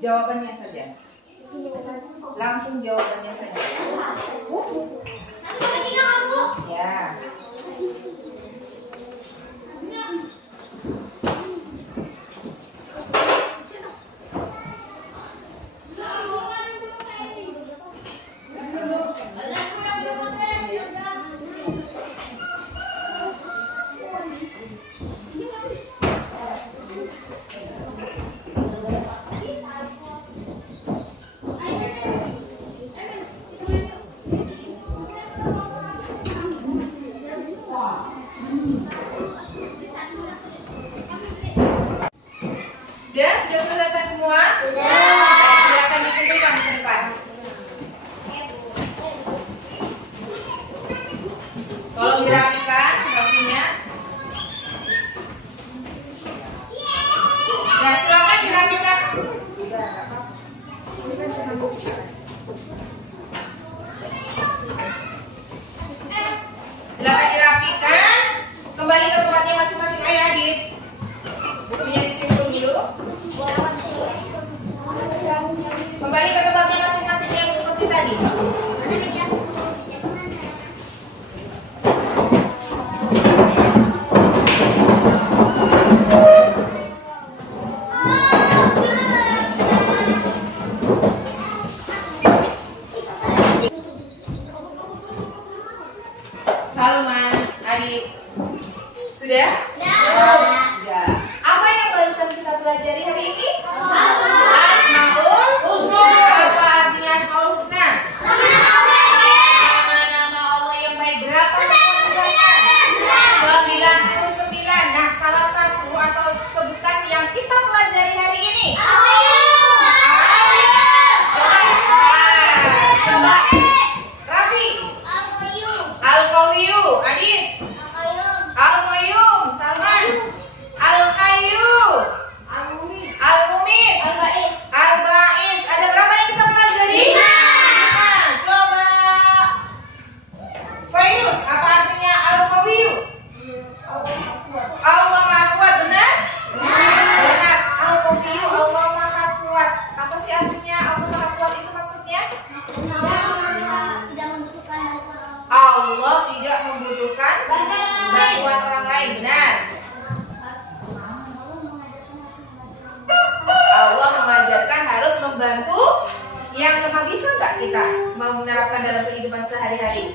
Jawabannya saja. Langsung jawabannya saja. Ya. Dan sudah selesai semua? Silakan dikumpulkan ke depan. Tolong dirapikan bajunya. Nah, silakan dirapikan. Silakan dirapikan. Kembali ke tempatnya masing-masing. Ayo Adit. Bukunya disimpan dulu. Kembali ke tempatnya masing-masing yang seperti tadi. Salman, Adik, sudah? Ya. Apa yang barusan kita pelajari hari ini? Asmaul Husna. Apa artinya Asmaul Husna? Nama-nama Allah yang baik. Berapa sebutannya? 99. Nah, salah satu atau sebutan yang kita pelajari hari ini. Coba. Raffi. Al-Qawiyu. Adit. Al-Qayyum. Salman. Al-Qayyum. Al-Mumit. Al-Ba'is. Ada berapa yang kita pelajari? 5. Coba Fairuz, apa artinya Al-Qawiyu? Allah Maha Kuat, benar? Benar. Al-Qawiyu, Allah Maha Kuat. Apa sih artinya Allah Maha Kuat itu maksudnya? Allah tidak membutuhkan bantuan orang lain, benar. Allah mengajarkan harus membantu yang lemah. Bisa nggak kita mau menerapkan dalam kehidupan sehari-hari?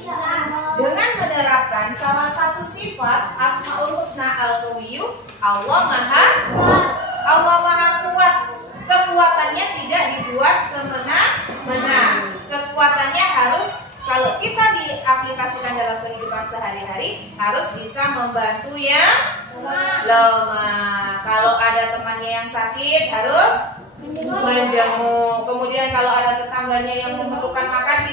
Dengan menerapkan salah satu sifat Asmaul Husna Al-Qawiyu, Allah Maha Kuat. Kekuatannya tidak dibuat semena-mena. Kekuatannya harus, kalau kita diaplikasikan dalam kehidupan sehari-hari, harus bisa membantu yang lemah. Kalau ada temannya yang sakit, harus menjenguk. Kemudian kalau ada tetangganya yang memerlukan makan,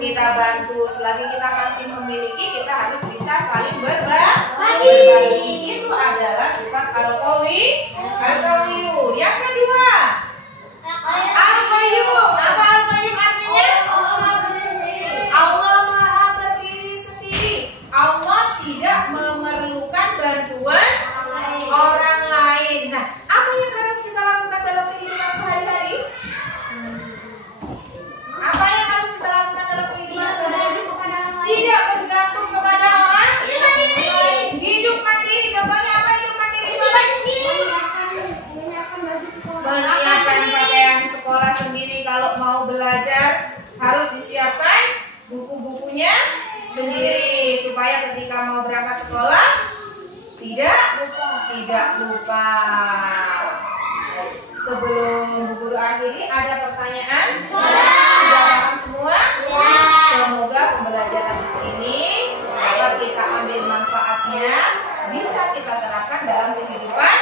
kita bantu. Selagi kita masih memiliki, kita harus bisa saling berbagi. Itu adalah sifat Al-Qawiyu. Yang kedua, Al-Qayyum. Apa Al-Qayyum artinya? Allah Maha berdiri sendiri. Allah tidak memerlukan bantuan orang lain. Nah, apa yang harus kita lakukan dalam kehidupan sehari-hari? Apa yang harus kita lakukan dalam kehidupan sehari-hari? Tidak bergantung kepada orang lain. Hidup mandiri. Contohnya apa hidup mandiri? Menyiapkan pakaian sekolah sendiri. Kalau mau belajar harus disiapkan buku-bukunya sendiri, supaya ketika mau berangkat sekolah tidak lupa. Sebelum Bu Guru akhiri, ada pertanyaan? Sudah paham semua? Semoga pembelajaran ini dapat kita ambil manfaatnya, bisa kita terapkan dalam kehidupan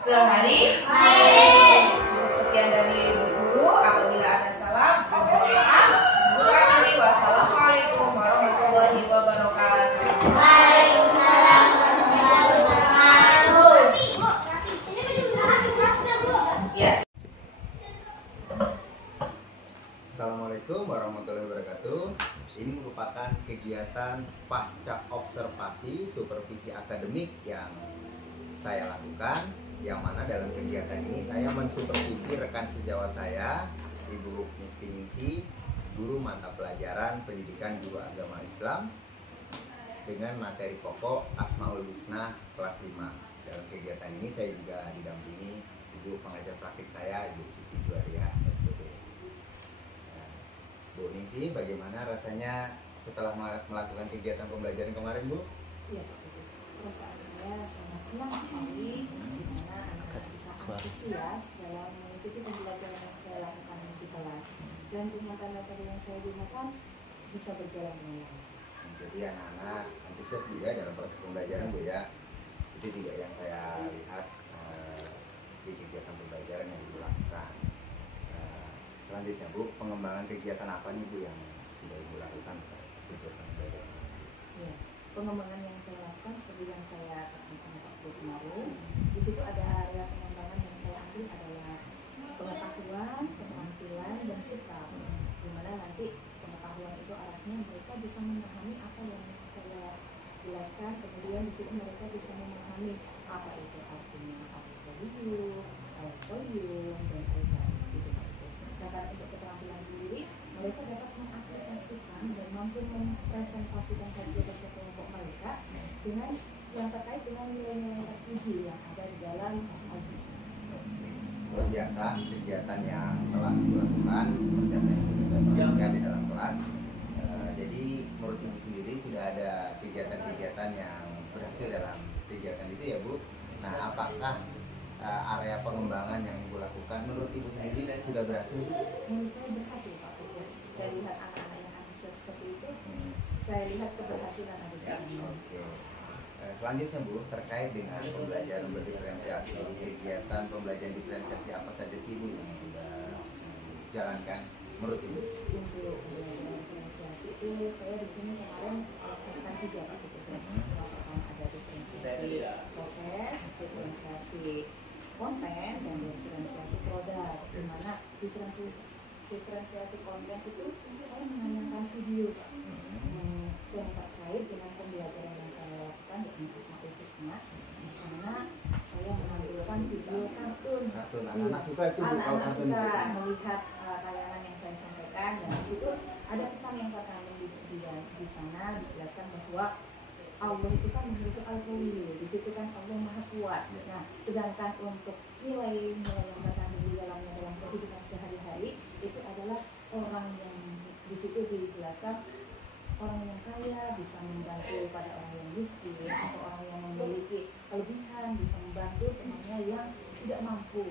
sehari-hari. Cukup sekian dari Bu Guru. Apabila ada salah, mohon maaf. Wassalamualaikum warahmatullahi wabarakatuh. Waalaikumsalam warahmatullahi wabarakatuh. yang saya lakukan, yang mana dalam kegiatan ini saya mensupervisi rekan sejawat saya, Ibu Misti Ningsi, guru mata pelajaran pendidikan guru agama Islam dengan materi pokok Asmaul Husna kelas 5. Dalam kegiatan ini saya juga didampingi Ibu pengajar praktik saya, Ibu Siti Juwaria, SPP. Bu Ningsi, bagaimana rasanya setelah melakukan kegiatan pembelajaran kemarin, Bu? Iya, Pak Kuku. Perasaan saya sangat senang sekali dimana anak-anak bisa antusias dalam mengikuti pembelajaran yang saya lakukan di kelas, dan dengan materi yang saya gunakan bisa berjalan dengan lancar. Jadi anak-anak antusias juga dalam proses pembelajaran, Bu ya. Itu juga yang saya lihat di kegiatan pembelajaran yang dilakukan. Selanjutnya, Bu, pengembangan kegiatan apa nih, Bu, yang sudah Ibu lakukan pada kegiatan pembelajaran? Ya, pengembangan yang saya lakukan seperti yang saya katakan sama Pak Guru kemarin, di situ ada area pengembangan yang saya ambil adalah pengetahuan, keterampilan, dan sikap. Dimana nanti pengetahuan itu arahnya mereka bisa memahami apa yang saya jelaskan, kemudian di situ mereka bisa memahami apa itu artinya al-qayyum, al-qayyum, dan al-ba'is gitu. Sedangkan untuk keterampilan sendiri, mereka dapat mengaplikasikan dan mampu mempresentasikan hasil kerja kelompok mereka dengan yang terkait dengan nilai-nilai terpuji yang ada di dalam Asmaul Husna. Luar biasa kegiatan yang telah dilakukan seperti apa yang sudah saya perhatikan di dalam kelas. Jadi menurut Ibu sendiri sudah ada kegiatan-kegiatan yang berhasil dalam kegiatan itu ya, Bu. Nah, apakah area pengembangan yang Ibu lakukan menurut Ibu sendiri sudah berhasil? Menurut saya berhasil, Pak Kuku. Saya lihat anak-anak yang antusias seperti itu, saya lihat keberhasilan ada di sini. Oke. Selanjutnya, Bu, terkait dengan pembelajaran berdiferensiasi, kegiatan pembelajaran diferensiasi apa saja sih, Bu, yang sudah dijalankan menurut Ibu? Untuk pembelajaran diferensiasi itu saya di sini kemarin melaksanakan 3, Pak Kuku. Yang pertama ada diferensiasi proses, diferensiasi konten, dan diferensiasi produk. Di mana diferensiasi konten itu saya menanyakan video, Pak, yang terkait dengan pembelajaran yang saya lakukan di Asmaul Husna. Di sana saya menampilkan video kartun. Anak-anak suka itu, Bu, kalau Anak-anak kartun suka itu. melihat tayangan yang saya sampaikan, dan di situ ada pesan yang terkandung di sana dijelaskan bahwa Allah itu kan memiliki al-qawiyu, di situ kan Allah Maha Kuat. Nah, sedangkan untuk nilai-nilai yang terkandung di dalamnya dalam kehidupan sehari-hari itu adalah orang yang di situ dijelaskan orang yang kaya bisa membantu pada orang yang miskin, atau orang yang memiliki kelebihan bisa membantu temannya yang tidak mampu.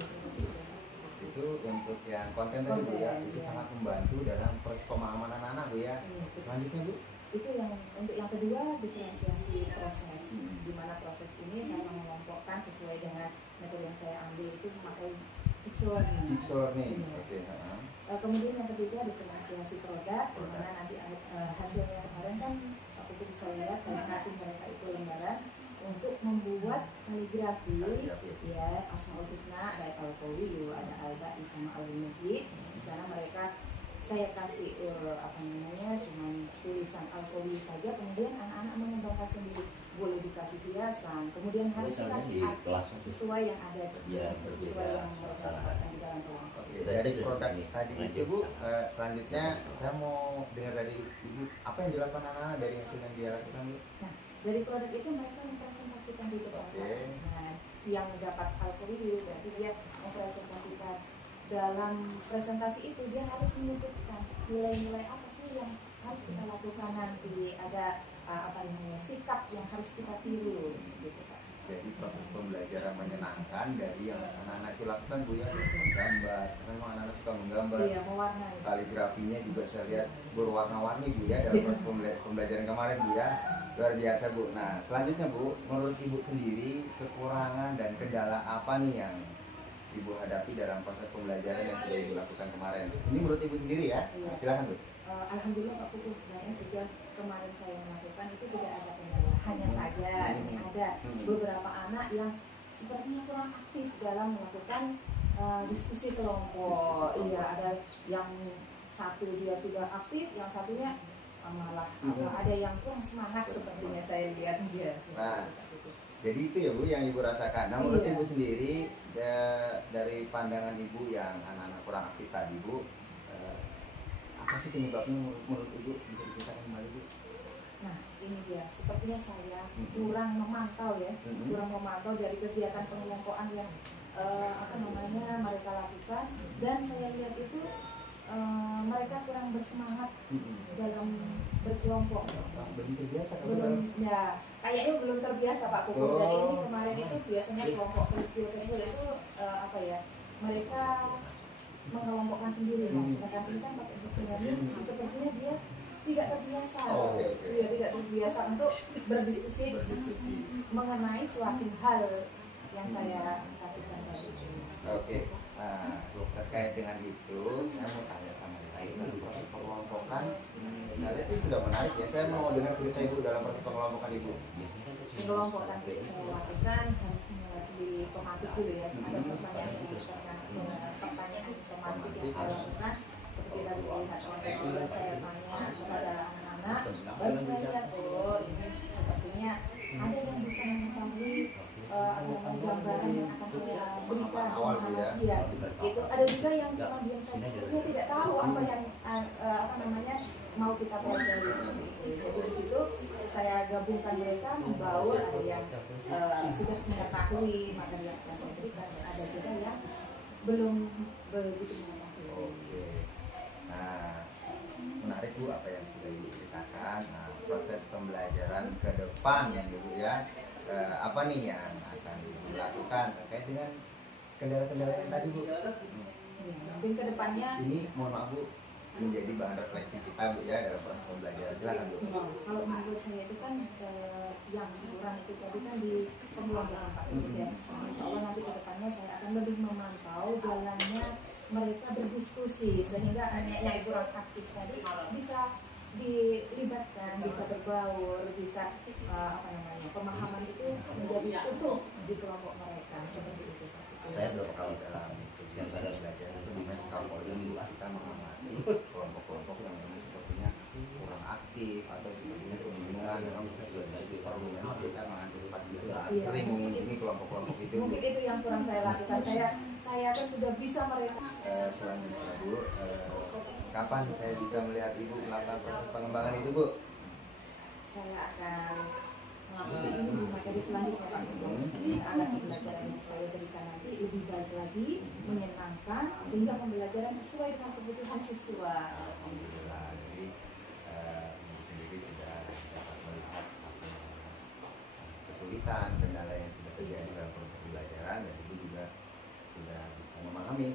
Itu untuk yang konten tadi, Bu ya, itu sangat membantu dalam proses pemahaman anak-anak, Bu ya. Selanjutnya, Bu? Itu yang untuk yang kedua, diferensiasi proses. Di mana proses ini saya mengelompokkan sesuai dengan metode yang saya ambil itu memakai jigsaw learning. Jigsaw learning. Oke. Kemudian yang ketiga, diferensiasi produk, di mana nanti hasilnya kemarin kan waktu itu bisa lihat saya kasih mereka itu lembaran untuk membuat kaligrafi ya Asmaul Husna, ada al-qawiyu, ada al-ba'is, sama al-muhyi. Di sana mereka saya kasih cuman tulisan al-qawiyu saja, kemudian anak-anak mengembangkan sendiri, boleh dikasih hiasan, kemudian harus dikasih sesuai yang ada, sesuai yang mereka dapatkan di dalam kelompok. Dari produk tadi itu, Bu, selanjutnya saya mau dengar dari Ibu apa yang dilakukan anak-anak dari hasil yang dia lakukan, Bu? Nah, dari produk itu mereka mempresentasikan di depan. Nah, yang dapat al-qawiyu berarti dia mempresentasikan. Dalam presentasi itu dia harus menyebutkan nilai-nilai apa sih yang harus kita lakukan nanti, ada sikap yang harus kita tiru gitu, Pak. Jadi proses pembelajaran menyenangkan dari yang anak-anak itu lakukan, Bu ya, menggambar, karena memang anak-anak suka menggambar. Iya, mewarnai. Kaligrafinya juga saya lihat berwarna-warni, Bu ya, dalam proses pembelajaran kemarin, Bu ya. Luar biasa, Bu. Nah, selanjutnya, Bu, menurut Ibu sendiri kekurangan dan kendala apa nih yang Ibu hadapi dalam proses pembelajaran yang sudah Ibu lakukan kemarin? Ini menurut Ibu sendiri ya? Nah, silakan, Bu. Alhamdulillah, Pak Kuku, sebenarnya sejak kemarin saya melakukan itu tidak ada kendala. Hanya saja ini ada beberapa anak yang sepertinya kurang aktif dalam melakukan diskusi kelompok. Iya, ada yang satu dia sudah aktif, yang satunya malah ada yang kurang semangat sepertinya saya lihat dia. Nah, Jadi itu ya Bu yang Ibu rasakan. Nah menurut Iya. Ibu sendiri dari pandangan Ibu yang anak-anak kurang aktif tadi Bu, apa sih penyebabnya menurut Ibu, bisa diceritakan kembali Bu? Nah, ini dia. Sepertinya saya kurang memantau ya, kurang memantau dari kegiatan pengelompokan yang mereka lakukan, dan saya lihat itu mereka kurang bersemangat dalam berkelompok. Belum terbiasa Belum, ya kayaknya belum terbiasa Pak Kuku. Dan ini kemarin itu biasanya kelompok kecil-kecil itu mereka mengelompokkan sendiri, sedangkan ini kan pakai dokumen, sepertinya dia tidak terbiasa. Dia tidak terbiasa untuk berdiskusi mengenai suatu hal yang saya kasihkan tadi. Oke. Nah, terkait dengan itu, saya mau tanya sama Ibu dalam proses pengelompokan. Saya lihat sih sudah menarik ya. Saya mau dengar cerita Ibu dalam proses pengelompokan Ibu. Pengelompokan yang saya lakukan harus melalui tematik dulu ya. Ada pertanyaan tematik yang saya lakukan. Seperti tadi lihat teman-teman, saya tanya kepada anak-anak, baru saya lihat ini sepertinya ada yang bisa mengetahui gambaran yang akan saya berikan ya. Itu ada juga yang diam saja, sebenarnya tidak tahu apa yang mau kita pelajari seperti itu. Jadi di situ saya gabungkan mereka, membaur, ada yang sudah mengetahui materi yang akan saya berikan, dan ada juga yang belum begitu mengetahui. Oke. Nah, menarik Bu apa yang sudah Ibu ceritakan. Nah, proses pembelajaran ke depan yang dulu ya, apa nih yang akan dilakukan terkait dengan kendala-kendala yang tadi Bu? Mungkin ke depannya Ini mohon maaf Bu, menjadi bahan refleksi kita Bu ya dalam proses pembelajaran. Silakan Bu. kalau menurut saya itu kan yang kurang itu tadi kan di pengelompokan Pak Presiden. Insya Allah nanti ke depannya saya akan lebih memantau jalannya mereka berdiskusi, sehingga hanya yang kurang aktif tadi bisa dilibatkan, bisa berbaur, bisa pemahaman itu menjadi utuh di kelompok mereka, seperti itu. Saya beberapa kali dalam yang saya belajar itu di scaffolding Bu, kita mengamati kelompok-kelompok yang memang sepertinya kurang aktif atau sepertinya kebingungan, memang kita sudah perlu memang kita mengantisipasi itu. Sering mengunjungi kelompok-kelompok itu. Mungkin itu yang kurang saya lakukan. Saya kan sudah bisa mereka. Selanjutnya Bu, kapan saya bisa melihat Ibu melakukan proses pengembangan itu Bu? Saya akan melakukan ini di materi selanjutnya Pak. Agar pembelajaran yang saya berikan nanti lebih baik lagi, menyenangkan, sehingga pembelajaran sesuai dengan kebutuhan siswa. Alhamdulillah. Jadi Ibu sendiri sudah dapat melihat kesulitan, kendala yang sudah terjadi dalam proses pembelajaran, dan Ibu juga sudah bisa memahami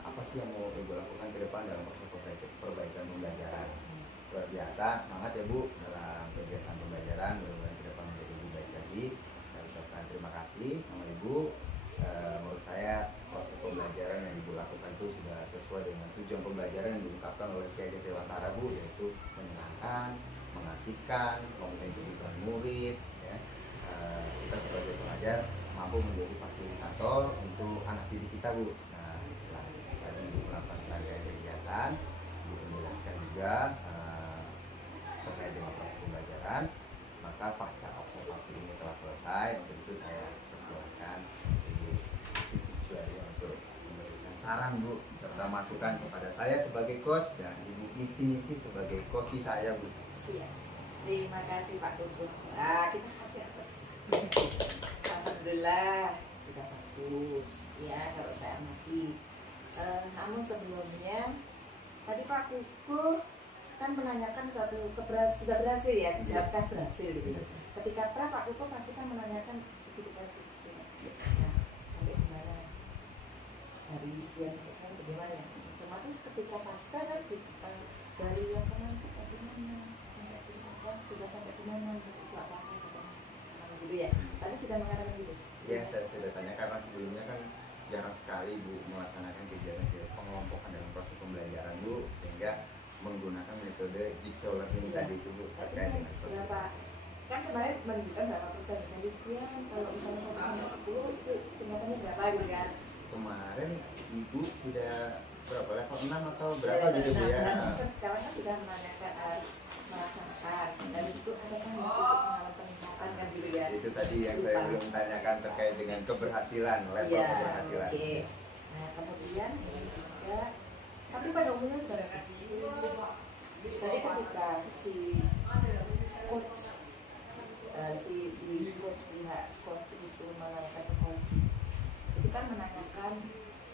apa sih yang mau Ibu lakukan ke depan dalam proses perbaikan pembelajaran. Luar biasa, semangat ya Bu dalam kegiatan pembelajaran, mudah-mudahan ke depan menjadi lebih baik lagi. Saya ucapkan terima kasih sama Ibu. Menurut saya proses pembelajaran yang Ibu lakukan itu sudah sesuai dengan tujuan pembelajaran yang diungkapkan oleh Kiai Dewantara Bu, yaitu menyenangkan, mengasihkan, memenuhi kebutuhan murid ya. Kita sebagai pelajar mampu menjadi fasilitator untuk anak didik kita Bu. Nah, setelah tadi Ibu melakukan serangkaian kegiatan, Ibu menjelaskan juga terkait dengan proses pembelajaran, maka pasca observasi ini telah selesai. Untuk itu saya persilakan Ibu untuk memberikan saran Bu, serta masukan kepada saya sebagai coach dan Ibu Misti sebagai coach saya Bu. Siap. Terima kasih Pak Kuku. Nah, kita kasih apa? Alhamdulillah sudah bagus ya kalau saya amati. Namun sebelumnya tadi Pak Kuku kan menanyakan sudah berhasil ya, siapkah berhasil gitu. Ketika Pak Kuku pasti kan menanyakan sedikit lagi. Nah, sampai dimana dari siang sampai sekarang bagaimana? Otomatis ketika pasca kan dari yang kemarin bagaimana sampai di mana, sudah sampai di mana, itu apa-apa gitu ya. Tadi sudah mengatakan gitu. Ya, saya sudah tanya karena sebelumnya kan jarang sekali Bu melaksanakan kegiatan pengelompokan dalam proses pembelajaran Bu, sehingga menggunakan metode jigsaw learning tadi itu Bu, terkait dengan berapa kan kemarin menunjukkan berapa persen dari sekian, kalau misalnya 1 sampai 10 itu tingkatannya berapa gitu kan. Kemarin Ibu sudah berapa, level 6 atau berapa gitu Bu ya? Sekarang kan sudah menanyakan melaksanakan dan itu ada kan pengalaman peningkatan kan gitu ya. Itu tadi yang saya belum tanyakan terkait dengan keberhasilan, level Iya, keberhasilan. oke. Nah, kemudian ini juga, tapi pada umumnya sebenarnya tadi ketika si coach pihak coach itu melakukan coach itu kan menanyakan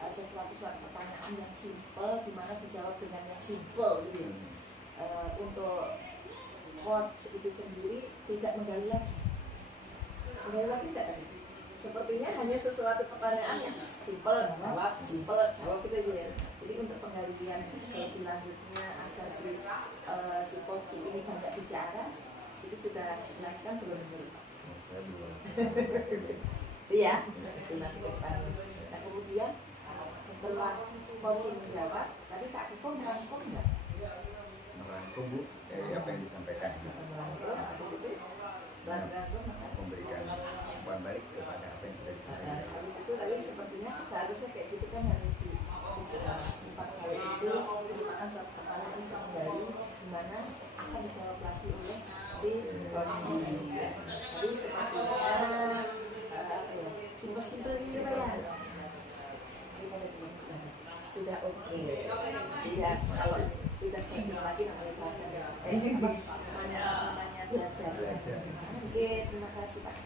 sesuatu pertanyaan yang simple, dimana dijawab dengan yang simple gitu. Untuk coach itu sendiri tidak menggali lagi tidak tadi. Sepertinya hanya sesuatu pertanyaan yang simple, jawab gitu aja ya. Jadi untuk penggalian lebih lanjutnya agar si coach ini banyak bicara, itu sudah dilakukan belum? Saya belum. Iya, itu nanti ke depan. Nah kemudian setelah coaching menjawab, tadi Kak Kiko merangkum nggak? Merangkum Bu, dari apa yang disampaikan. Merangkum, habis itu merangkum maka Memberikan umpan balik kepada apa yang sudah disampaikan. habis itu tadi sepertinya seharusnya kayak gitu kan harus di 4 kali itu merupakan suatu pertanyaan untuk menggali di mana akan dijawab lagi oleh si coaching. Jadi sepertinya simpel-simpel gitu ya. Sudah oke. Iya, kalau sudah bagus lagi namanya belajar. Namanya belajar. Oke, terima kasih Pak.